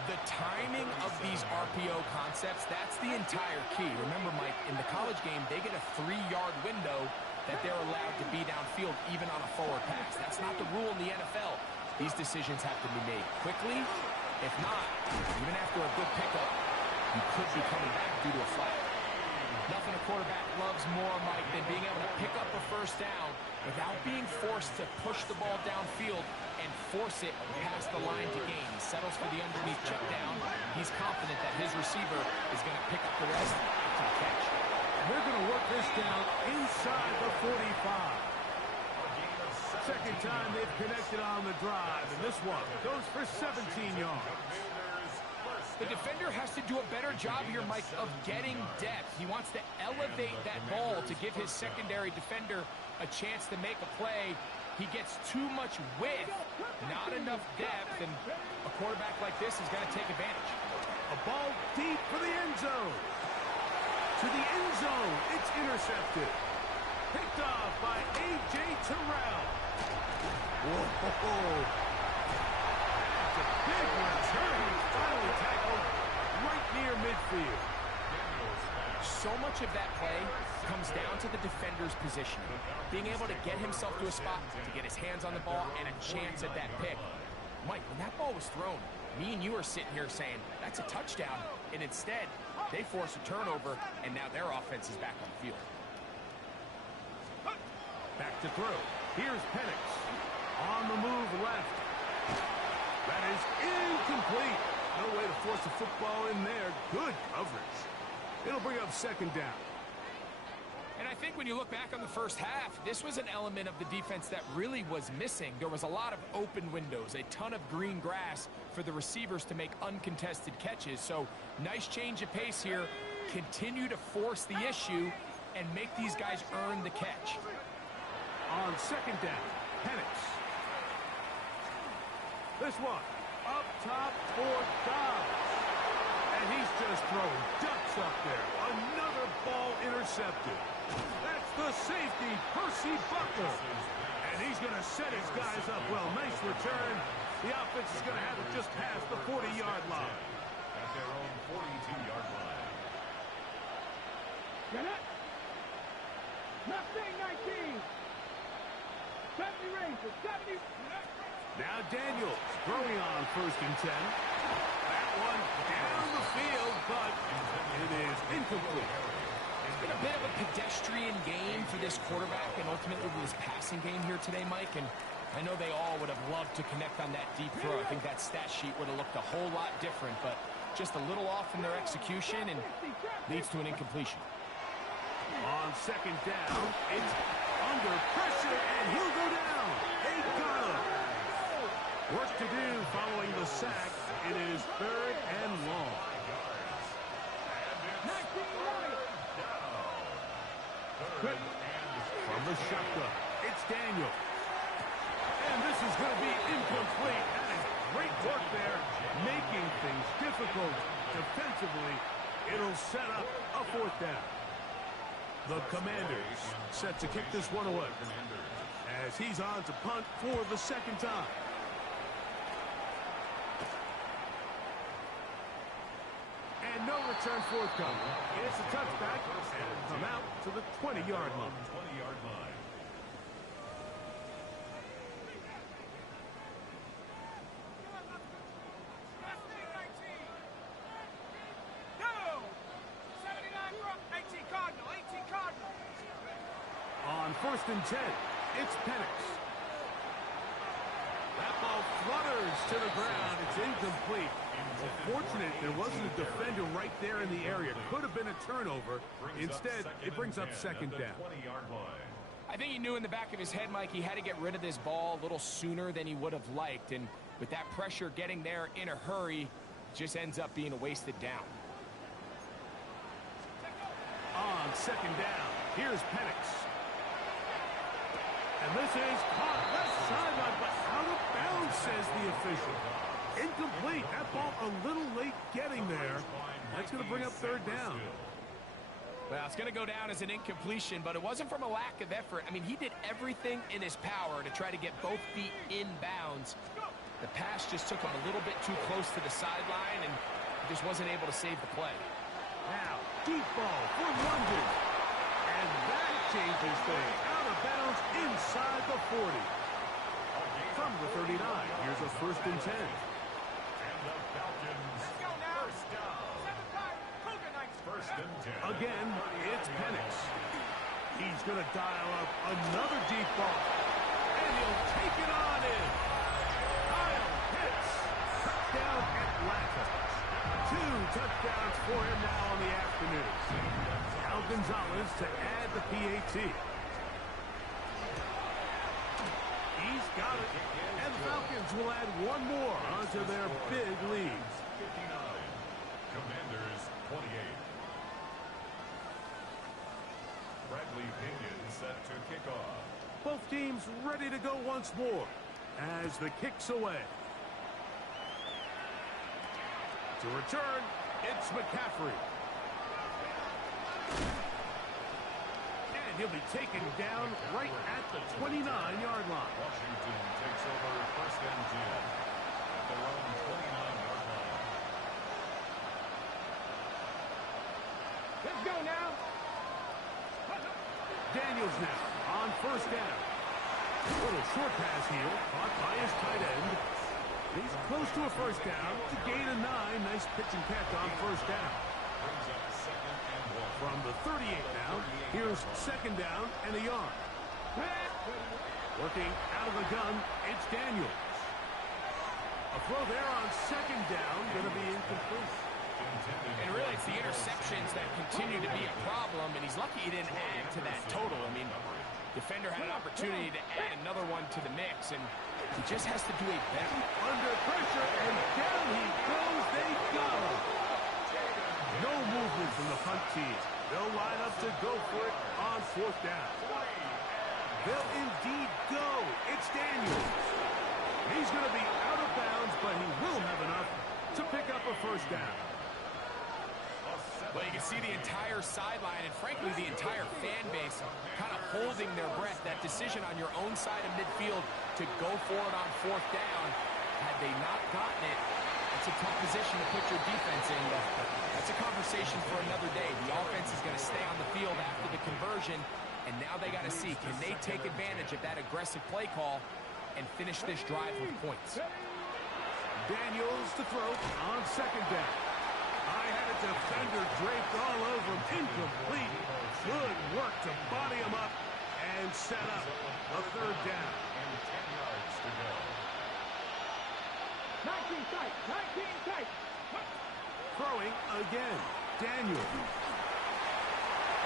The timing of these RPO concepts, that's the entire key. Remember, Mike, in the college game, they get a 3-yard window that they're allowed to be downfield even on a forward pass. That's not the rule in the NFL. These decisions have to be made quickly. If not, even after a good pickup, you could be coming back due to a flag. Nothing a quarterback loves more, Mike, than being able to pick up a first down without being forced to push the ball downfield and force it past the line to gain. He settles for the underneath check down. He's confident that his receiver is going to pick up the rest after the catch. And they're going to work this down inside the 45. Second time they've connected on the drive, and this one goes for 17 yards. The defender has to do a better job here, Mike, of getting depth. He wants to elevate that ball to give his secondary defender a chance to make a play. He gets too much width, not enough depth, and a quarterback like this is going to take advantage. A ball deep for the end zone. To the end zone, it's intercepted. Picked off by A.J. Terrell. Whoa. That's a big return. He's finally tackled right near midfield. So much of that play comes down to the defender's positioning. Being able to get himself to a spot, to get his hands on the ball, and a chance at that pick. Mike, when that ball was thrown, me and you are sitting here saying, that's a touchdown. And instead, they force a turnover, and now their offense is back on the field. Back to throw. Here's Penix. On the move left. That is incomplete. No way to force a football in there. Good coverage. It'll bring up second down. And I think when you look back on the first half, this was an element of the defense that really was missing. There was a lot of open windows, a ton of green grass for the receivers to make uncontested catches. So nice change of pace here. Continue to force the issue and make these guys earn the catch. On second down, Penix. This one, up top for Dobbs. And he's just throwing ducks up there. Another ball intercepted. That's the safety, Percy Buckner. And he's going to set his guys up well. Nice return. The offense is going to have it just past the 40-yard line. At their own 42-yard line. Get it. Mustang 19. 70 Rangers. 70. Now Daniels throwing on first and 10. That one down the field, but it is incomplete. It's been a bit of a pedestrian game for this quarterback and ultimately this passing game here today, Mike. And I know they all would have loved to connect on that deep throw. I think that stat sheet would have looked a whole lot different, but just a little off in their execution and leads to an incompletion. On second down, it's under pressure, and he'll go down. They got him. Work to do following the sack. It is third and long. From the shotgun, it's Daniel. And this is going to be incomplete. That is great work there, making things difficult defensively. It'll set up a fourth down. The Commanders set to kick this one away as he's on to punt for the second time. And no return forthcoming. It's a touchback and come out to the 20-yard line. 20-yard line. On first and 10, it's Penix. That ball flutters to the ground. It's incomplete. Well, fortunate there wasn't a defender right there in the area. Could have been a turnover. Instead, it brings up second down. 20-yard line. I think he knew in the back of his head, Mike, he had to get rid of this ball a little sooner than he would have liked. And with that pressure getting there in a hurry, it just ends up being a wasted down. On second down, here's Penix. And this is caught left sideline, but out of bounds, says the official. Incomplete. That ball a little late getting there. That's going to bring up third down. Well, it's going to go down as an incompletion, but it wasn't from a lack of effort. I mean, he did everything in his power to try to get both feet in bounds. The pass just took him a little bit too close to the sideline, and he just wasn't able to save the play. Now, deep ball for London. And that changes things. Out of bounds inside the 40. From the 39, here's a 1st and 10. And the Falcons, Let's go now. first down. 7-5, Cougar Knights. 1st and 10. Again, it's Penix. He's going to dial up another deep ball. And he'll take it on in. Kyle Pitts. Touchdown Atlanta. 2 touchdowns for him now on the afternoon. Al Gonzalez to add the PAT. He's got it. And the Falcons will add one more onto their big lead. 59. Commanders 28. Bradley Pinion set to kick off. Both teams ready to go once more as the kick's away. To return, it's McCaffrey. And he'll be taken down right at the 29-yard line. Washington takes over 1st and 10 at their own 29-yard line. Let's go now. Daniels now on 1st down. Little short pass here, caught by his tight end. He's close to a 1st down to gain a 9. Nice pitch and catch on 1st down. Brings up 2nd and 1. From the 38 now, here's 2nd down and a yard. Working out of the gun, it's Daniels. A throw there on 2nd down, going to be incomplete. And really, it's the interceptions that continue to be a problem, and he's lucky he didn't add to that total. I mean, defender had an opportunity to add another one to the mix, and he just has to do a better. Under pressure, and down he goes. They got him. No movement from the punt team. They'll line up to go for it on 4th down. They'll indeed go. It's Daniels. He's going to be out of bounds, but he will have enough to pick up a 1st down. Well, you can see the entire sideline and, frankly, the entire fan base kind of holding their breath. That decision on your own side of midfield to go for it on 4th down, had they not gotten it, it's a tough position to put your defense in. But that's a conversation for another day. The offense is going to stay on the field after the conversion, and now they got to see, can they take advantage of that aggressive play call and finish this drive with points? Daniels to throw on 2nd down. I had a defender draped all over him. Incomplete. Good work to body him up and set up a 3rd down. And 10 yards to go. 19 tight. 19 tight. Throwing again. Daniel.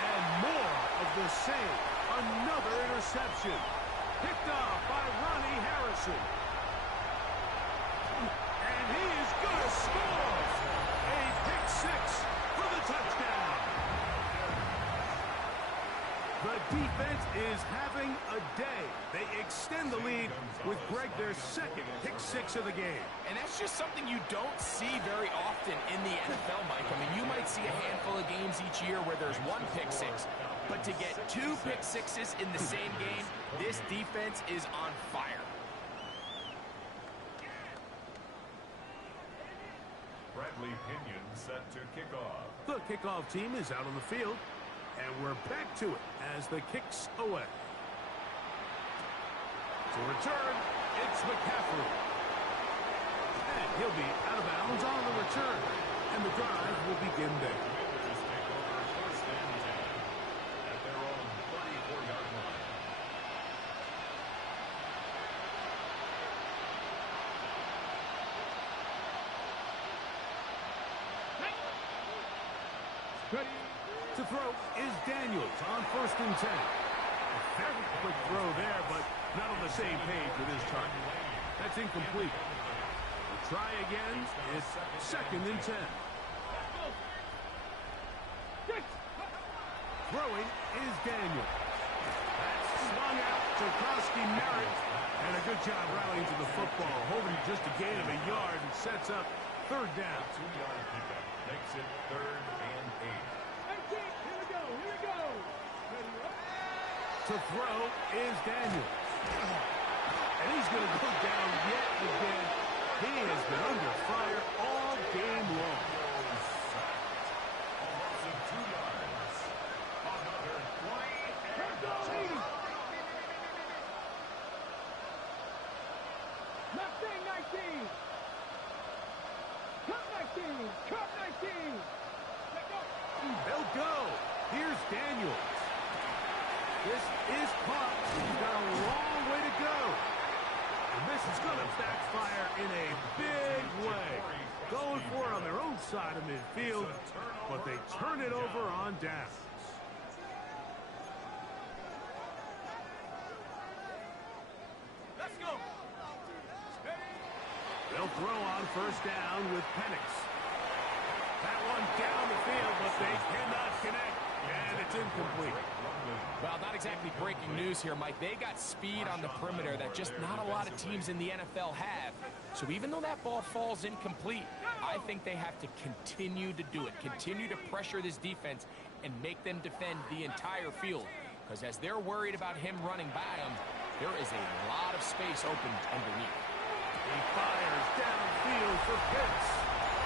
And more of the same. Another interception. Picked off by Ronnie Harrison. And he is going to score. A pick 6 for the touchdown. The defense is having a day. They extend the lead with Greg their 2nd pick 6 of the game. And that's just something you don't see very often in the NFL, Mike. I mean, you might see a handful of games each year where there's 1 pick 6. But to get 2 pick 6s in the same game, this defense is on fire. Bradley Pinion set to kick off. The kickoff team is out on the field, and we're back to it as the kick's away. To return, it's McCaffrey. And he'll be out of bounds on the return, and the drive will begin there. Commanders take over 1st and 10 at their own 34-yard line. Ready. To throw is Daniels on 1st and 10. A very quick throw there, but not on the same page with his target. That's incomplete. We'll try again. It's 2nd and 10. Throwing is Daniels. That's swung out to Koski Merritt. And a good job rallying to the football, holding just a gain of a yard and sets up 3rd down. 2-yard pickup makes it 3rd and 8. 19. Here we go. Here we go. Ready. Up. To throw is Daniels. And he's going to go down yet again He has been under fire all game long. Almost 2 yards. Another play and Go, Mustang 19. Cup 19. Cup 19. Let go. They'll go. Here's Daniels. This is caught. He's got a long way to go. And this is going to backfire in a big way. Going for it on their own side of midfield, but they turn it over on downs. Let's go. They'll throw on first down with Penix. That one down the field, but they cannot connect, and it's incomplete. Well, not exactly breaking news here, Mike. They got speed on the perimeter that just not a lot of teams in the NFL have. So even though that ball falls incomplete, I think they have to continue to do it. Continue to pressure this defense and make them defend the entire field. Because as they're worried about him running by them, there is a lot of space open underneath. He fires downfield for Pitts.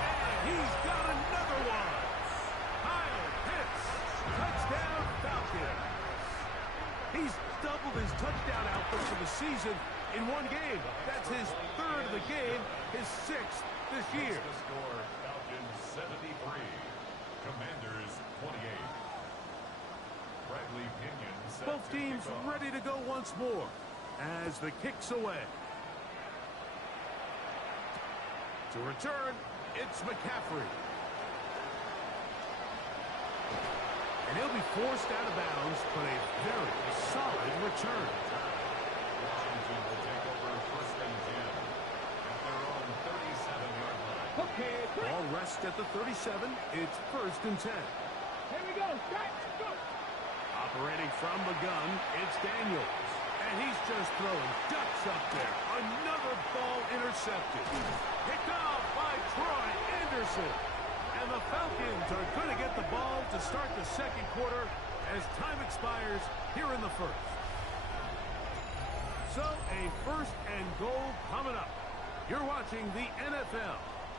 And he's got another one. Kyle Pitts. Touchdown Falcons. He's doubled his touchdown output for the season in one game. That's his third of the game, his sixth this year. The score, Falcons 73, Commanders 28. Bradley Pinion set Both to teams kick off. ready to go once more as the kick's away. To return, it's McCaffrey. And he'll be forced out of bounds, but a very solid return. Washington will take over first and 10 at their own 37-yard line. Okay, Ball rests at the 37. It's first and 10. here we go. Strike. Go. Operating from the gun, it's Daniels. And he's just throwing ducks up there. Another ball intercepted. Picked off by Troy Anderson. And the Falcons are going to get the ball to start the second quarter as time expires here in the first. So a first and goal coming up. You're watching the NFL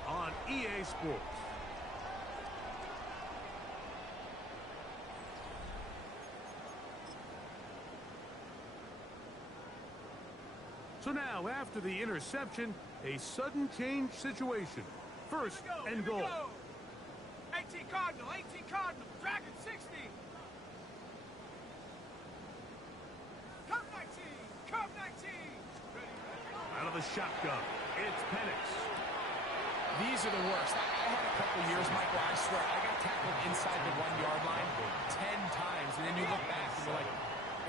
on EA Sports. So now, after the interception, a sudden change situation. First and goal. 18 Cardinal, 18 Cardinal. Dragon 60. Cup 19. Cup 19. Out of the shotgun, it's Penix. These are the worst. I had a couple years, Michael, I swear, I got tackled inside the 1-yard line 10 times, and then you look back and you're like,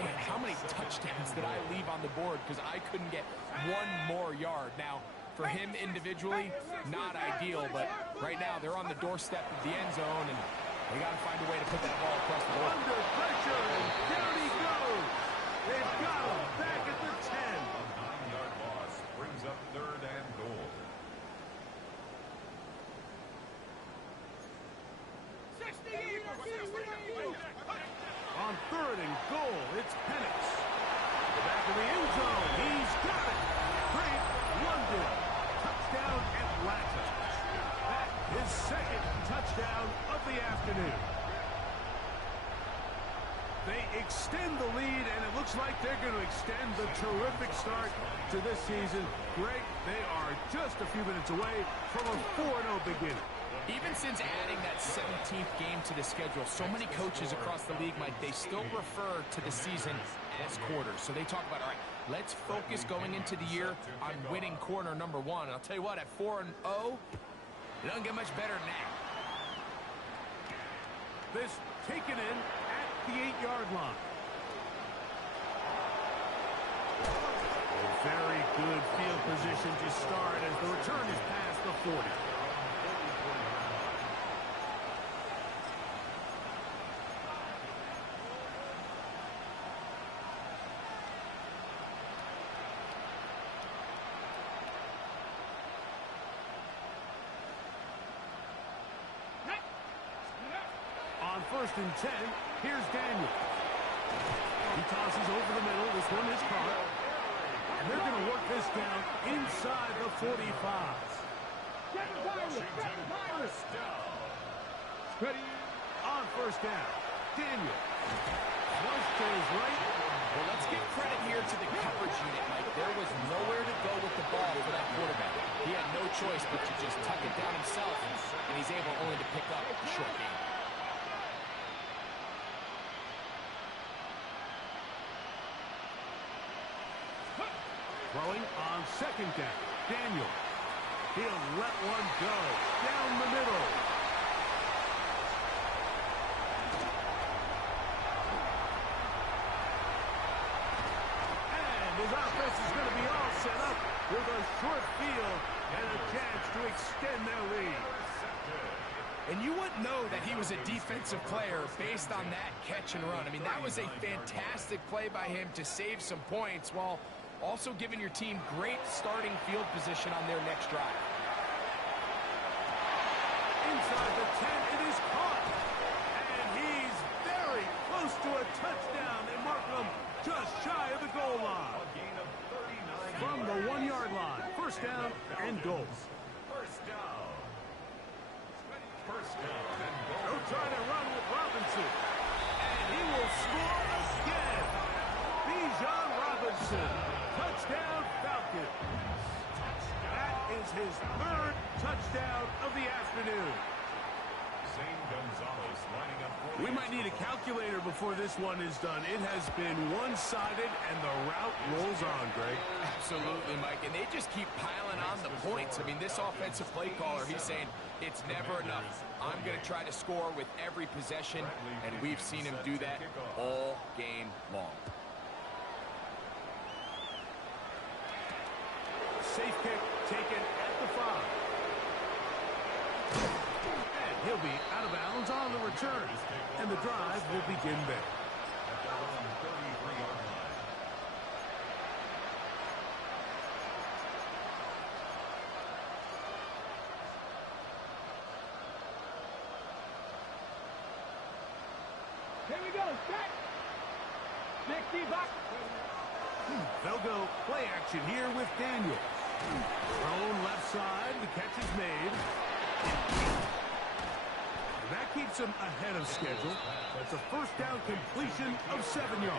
man, how many touchdowns did I leave on the board because I couldn't get one more yard? Now, for him individually, not ideal, but right now they're on the doorstep of the end zone, and they got to find a way to put that ball across the board. Under pressure, and down he goes. They've got him back at the 10. A 9-yard loss brings up third and goal. 60 Eagles. 60 Eagles. On third and goal, it's Penix. The back of the end zone, he's got it. Great London. Touchdown Atlanta. That is second touchdown of the afternoon. They extend the lead, and it looks like they're going to extend the terrific start to this season. Greg, they are just a few minutes away from a 4-0 beginning. Even since adding that 17th game to the schedule, so many coaches across the league, Mike, they still refer to the season as quarters. So they talk about, all right, let's focus going into the year on winning quarter number 1. And I'll tell you what, at 4-0, it doesn't get much better than that. This taken in at the 8-yard line. A very good field position to start as the return is past the 40. On first and 10, here's Daniels. He tosses over the middle. This one is caught. And They're going to work this down inside the 45. Ready. On first down, Daniel. Flush to his right. Well, let's give credit here to the coverage unit, Mike. There was nowhere to go with the ball for that quarterback. He had no choice but to just tuck it down himself, and he's able only to pick up the short game. Throwing on second down, Daniel. He'll let one go down the middle. And his offense is going to be all set up with a short field and a chance to extend their lead. And you wouldn't know that he was a defensive player based on that catch and run. I mean, that was a fantastic play by him to save some points while also giving your team great starting field position on their next drive. Inside the 10, it is caught. And he's very close to a touchdown. They mark him just shy of the goal line. From the 1-yard line, first down and goal. First down. First down and goal. They'll try to run with Robinson. And he will score again. Bijan Robinson. Touchdown Falcons. That is his third touchdown of the afternoon. Zane Gonzalez lining up for We might need a calculator before this one is done. It has been one-sided, and the route rolls on, Greg. Absolutely, Mike. And they just keep piling on the points. I mean, this offensive play caller, he's saying it's never enough. I'm going to try to score with every possession, and we've seen him do that all game long. Safe kick taken at the 5. And he'll be out of bounds on the return. And the drive will begin there. at their own 33-yard line. Here we go. Set. 60 back. They'll go play action here with Daniel. Thrown left side. The catch is made. That keeps him ahead of schedule. That's a first down completion of 7 yards.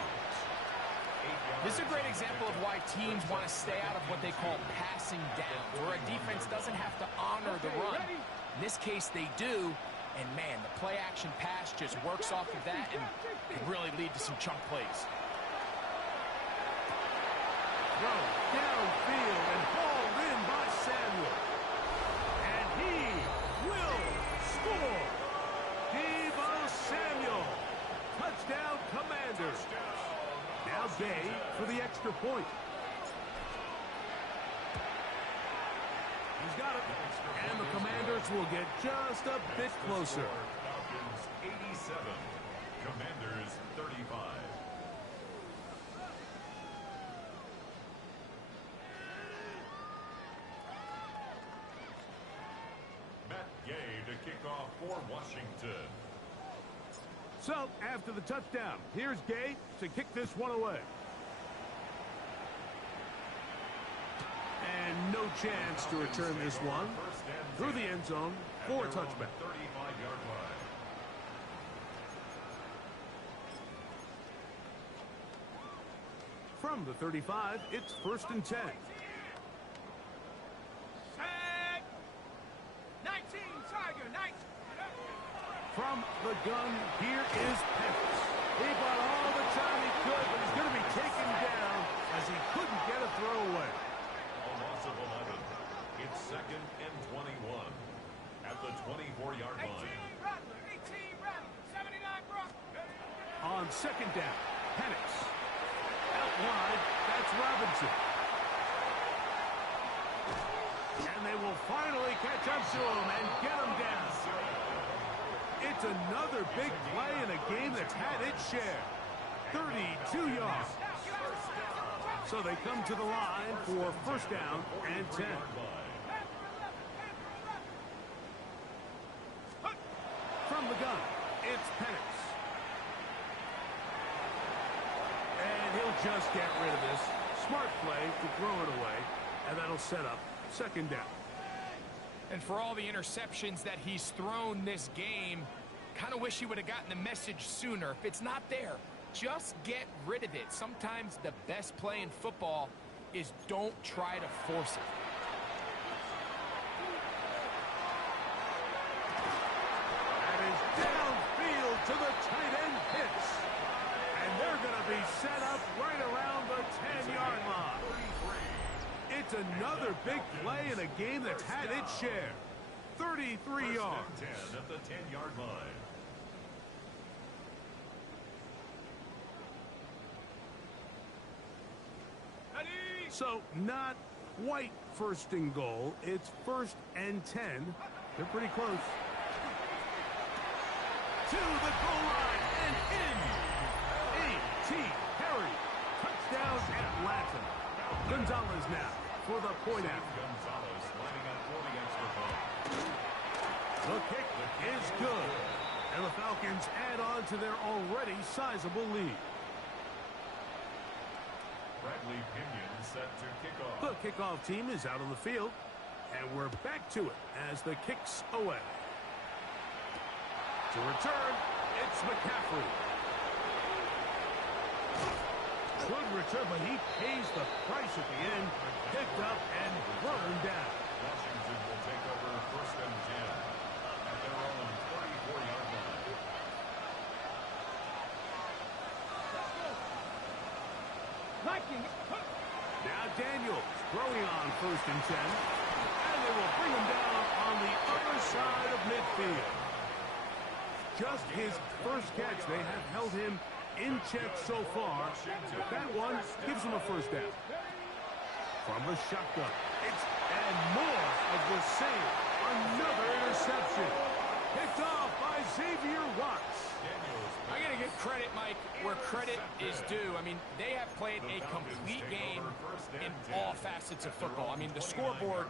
This is a great example of why teams want to stay out of what they call passing downs, where a defense doesn't have to honor the run. In this case, they do. And, man, the play-action pass just works off of that and can really lead to some chunk plays. Throw downfield and hauled in by Samuel. And he will score. Deebo Samuel. Touchdown, Commanders. Now Gay for the extra point. He's got it. And the Commanders will get just a bit closer. Falcons 87, Commanders 35. Matt Gay to kick off for Washington. So, after the touchdown, here's Gay to kick this one away. And no chance to return this one through the end zone for a touchback. 35-yard line. From the 35, it's 1st and 10. Set. 19, Tiger, 19. From the gun, here is Pettis. He bought all the time he could, but he's going to be taken down as he couldn't get a throw away. A loss of 11. It's 2nd and 21 at the 24-yard 18, line. Rattler, 18, Rattler, 79, Brock. On 2nd down, Penix. Out wide, that's Robinson. And they will finally catch up to him and get him down. It's another big play in a game that's had its share. 32 yards. So they come to the line for 1st down and 10. From the gun, it's Penix. And he'll just get rid of this. smart play to throw it away, and that'll set up second down. And for all the interceptions that he's thrown this game, kind of wish he would have gotten the message sooner. If it's not there, just get rid of it. Sometimes the best play in football is don't try to force it. That is downfield to the tight end Pitts. And they're going to be set up right around the 10-yard line. It's another big play in a game that's had its share. 33 yards. 10 at the 10-yard line. So not quite first and goal. It's 1st and 10. They're pretty close. To the goal line and in. A.T. Perry. Touchdown Atlanta. Gonzalez now for the point after. Gonzalez lining up for the extra point. The kick is good. And the Falcons add on to their already sizable lead. Bradley Pinion set to kick off. The kickoff team is out on the field. And we're back to it as the kick's away. To return, it's McCaffrey. Good return, but he pays the price at the end. Picked up and burned down. Washington will take over 1st and 10 at their own 34-yard line. Now Daniels throwing on 1st and 10. And they will bring him down on the other side of midfield. Just his first catch. They have held him in check so far. That one gives him a 1st down. From the shotgun. And more of the same. Another interception. Picked off by Xavier Watts. I got to give credit, Mike, where credit is due. I mean, they have played a complete game in all facets of football. I mean, the scoreboard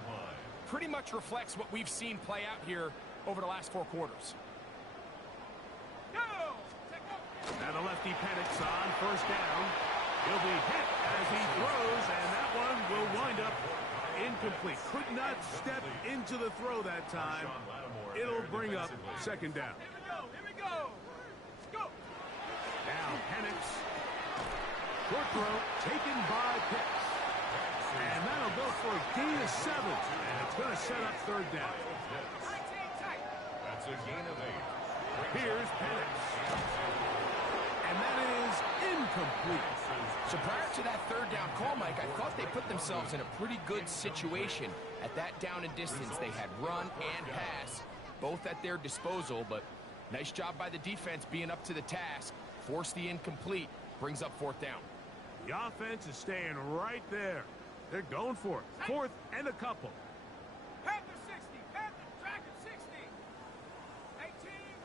pretty much reflects what we've seen play out here over the last 4 quarters. Now the lefty Penix on 1st down. He'll be hit as he throws, and that one will wind up incomplete. Could not step into the throw that time. It'll bring up 2nd down. Here we go. Let's go. Now Penix. Short throw taken by Pitts. And that'll go for a gain of 7. And it's going to set up 3rd down. That's a gain of 8. Here's Penix. And that is incomplete. So prior to that 3rd down call, Mike, I thought they put themselves in a pretty good situation. At that down and distance, they had run and pass, both at their disposal, but nice job by the defense being up to the task. Force the incomplete, brings up 4th down. The offense is staying right there. They're going for it. 4th and a couple. Panther 60. Panther Dragon 60. 18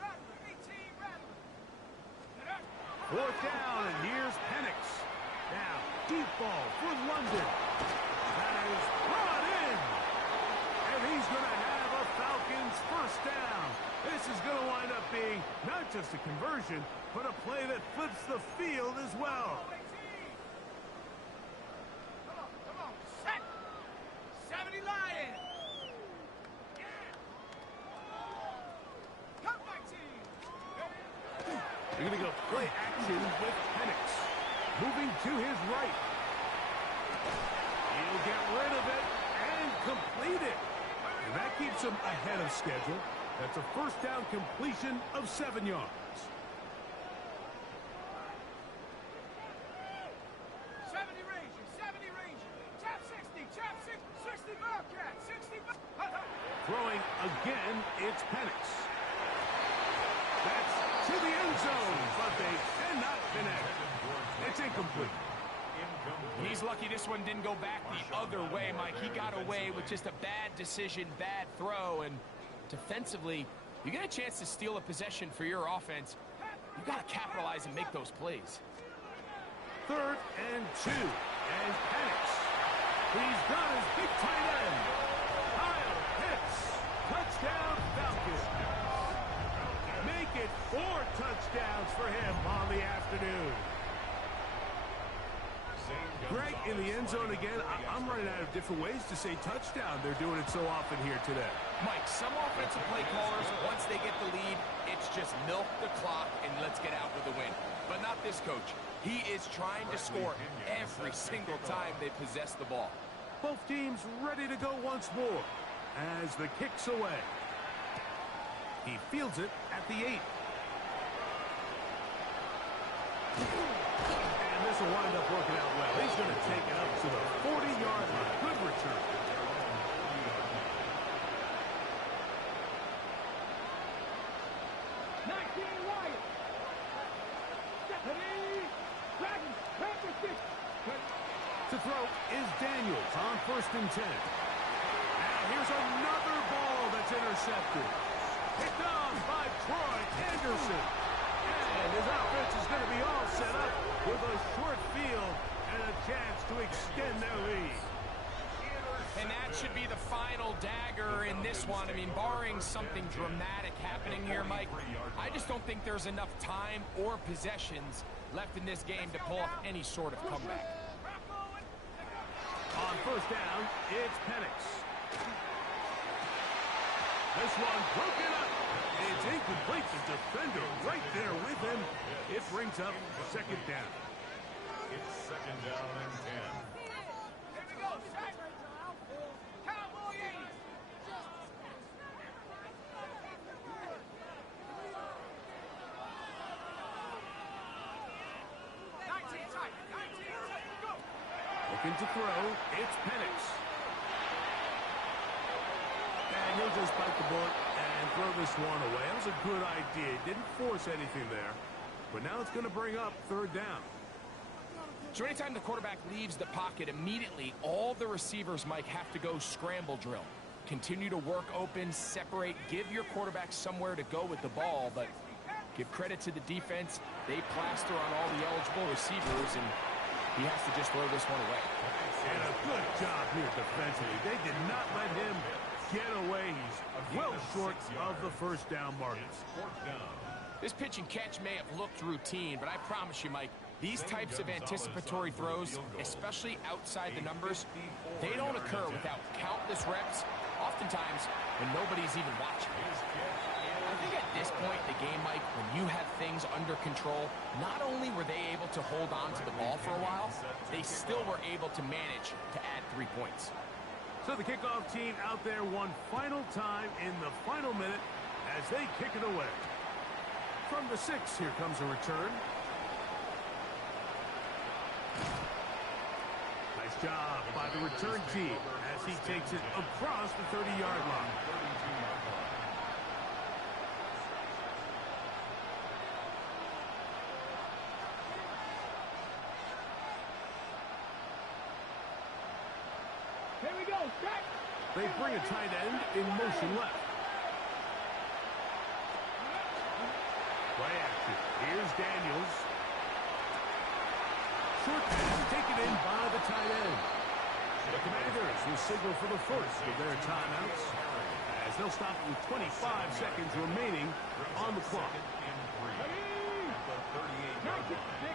Rattler. 18 Rattler. 4th down, and here's Penix. Now, deep ball for London. That is brought in. And he's going to have a Falcons 1st down. This is going to wind up being not just a conversion, but a play that flips the field as well. Come on. Set. 70 Lions. Come my team. You're going to go play action with Penix. Moving to his right. He'll get rid of it and complete it. And that keeps him ahead of schedule. That's a 1st down completion of 7 yards. 70 Ranger. Chap 60. 60 Bobcat. 60 Throwing again, it's Penix. That's to the end zone, but they cannot connect. It's incomplete. He's lucky this one didn't go back the other way, Mike. He got away with just a bad decision, bad throw, and defensively, you get a chance to steal a possession for your offense. You got to capitalize and make those plays. 3rd and 2, and Penix. He's got his big tight end. Kyle Pitts. Touchdown Falcons. Make it 4 touchdowns for him on the afternoon. Same Greg, in the end zone again. I'm running out of different ways to say touchdown. They're doing it so often here today. Mike, some offensive play callers, once they get the lead, it's just milk the clock and let's get out with the win. But not this coach. He is trying to score every single time they possess the ball. Both teams ready to go once more as the kick's away. He fields it at the 8. And this will wind up working out well. He's going to take it up to the 40-yard line. Good return. To throw is Daniels on 1st and 10. Now here's another ball that's intercepted. Picked off by Troy Anderson. And his offense is going to be all set up with a short field and a chance to extend their lead. And that should be the final dagger in this one. I mean, barring something dramatic happening here, Mike, I just don't think there's enough time or possessions left in this game to pull off any sort of comeback. On 1st down, it's Penix. This one broken up. It's incomplete. The defender right there with him. It brings up 2nd down. It's 2nd down and 10. Here we go. Set. Cowboy 80. Looking to throw, it's Penix. And he'll just bite the bullet and throw this one away. That was a good idea. Didn't force anything there. But now it's going to bring up 3rd down. So anytime the quarterback leaves the pocket, immediately all the receivers, Mike, have to go scramble drill. Continue to work open, separate, give your quarterback somewhere to go with the ball, but give credit to the defense. They plaster on all the eligible receivers, and he has to just throw this one away. And a good job here defensively. They did not let him get away. He's well short of the 1st down markers. This pitch and catch may have looked routine, but I promise you, Mike, these types of anticipatory throws, especially outside the numbers, they don't occur without countless reps, oftentimes when nobody's even watching. I think at this point in the game, Mike, when you have things under control, not only were they able to hold on to the ball for a while, they still were able to manage to add 3 points. So the kickoff team out there one final time in the final minute as they kick it away. From the 6, here comes a return. Nice job by the return team as he takes it across the 30-yard line. Here we go. Set. They bring a tight end in motion left. Play action. Here's Daniels. Short pass taken in by the tight end. The Commanders will signal for the first of their timeouts as they'll stop with 25 seconds remaining on the clock.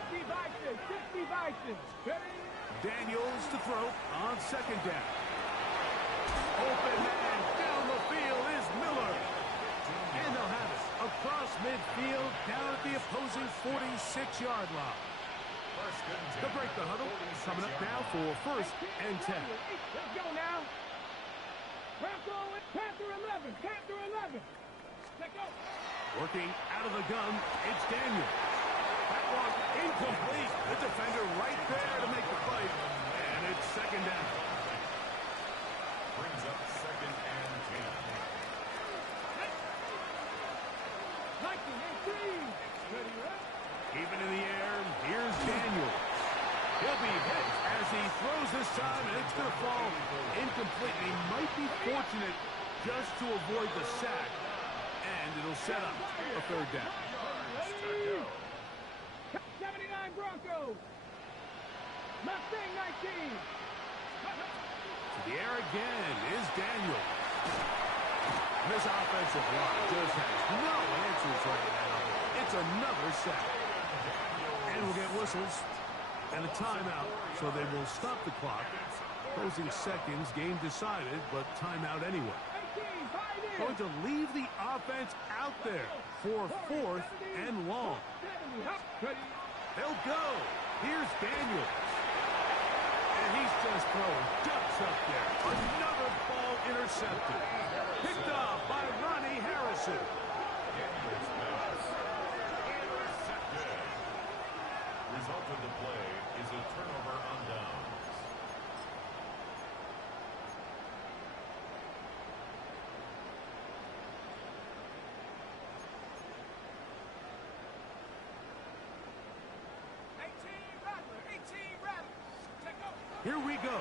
60 Vikings. Ready? Daniels to throw on 2nd down. Open man down the field is Miller. And they'll have it across midfield down at the opposing 46-yard line. They'll break the huddle. Coming up now for 1st and 10. Let's go now. Panther 11. Panther 11. Let's go. Working out of the gun, it's Daniel. That one incomplete. The defender right there to make the fight. And it's 2nd down. Brings up 2nd and 19, 18. Ready, right? Even in the air, here's Daniel. He'll be hit as he throws this time, and it's going to fall incomplete. He might be fortunate just to avoid the sack, and it'll set up a 3rd down. 79 Broncos. Mustang 19. To the air again is Daniel. This offensive line just has no answers right now. It's another sack. And we'll get whistles And a timeout, so they will stop the clock. Closing seconds, game decided, but timeout anyway. 18, fight in. Going to leave the offense out there for 4th and long. 70, hop, ready. They'll go. Here's Daniels. And he's just throwing ducks up there. Another ball intercepted. Picked off by Ronnie Harrison. Intercepted. Result of the play is a turnover on downs. Here we go.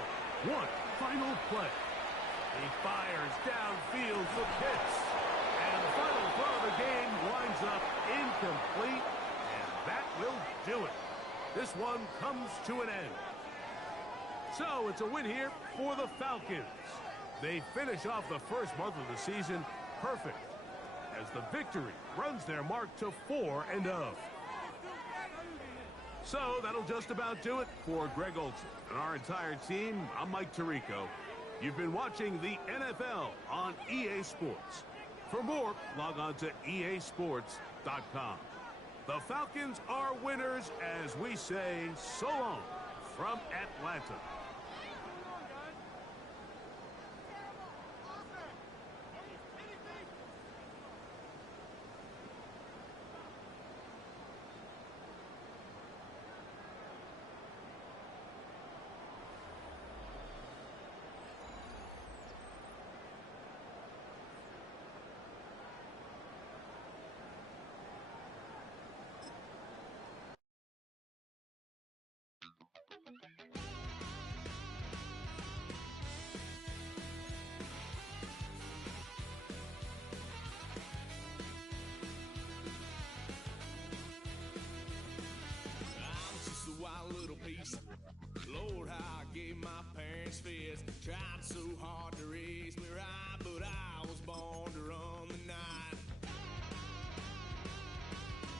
One final play. He fires downfield for Pitts. And the final throw of the game winds up incomplete. And that will do it. This one comes to an end. So it's a win here for the Falcons. They finish off the first month of the season perfect, as the victory runs their mark to 4-0. So that'll just about do it for Greg Olsen and our entire team. I'm Mike Tirico. You've been watching the NFL on EA Sports. For more, log on to easports.com. The Falcons are winners as we say so long from Atlanta. Lord, how I gave my parents fits. Tried so hard to raise me right, but I was born to run the night.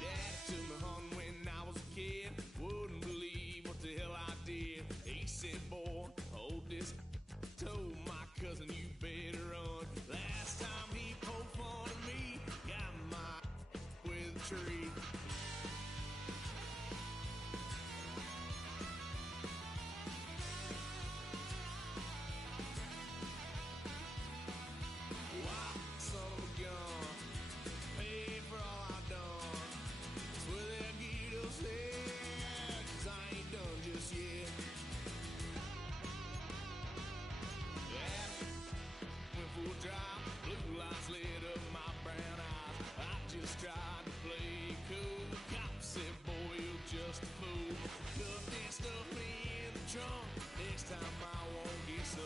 Dad took me home when I was a kid. Wouldn't believe what the hell I did. He said, boy, hold this. Told my cousin, you better run. Last time he poked fun at me, got my with a tree. Tried to play cool. Cop said, boy, you're just a fool. Cuffed and stuffed me in the trunk. Next time I won't get so.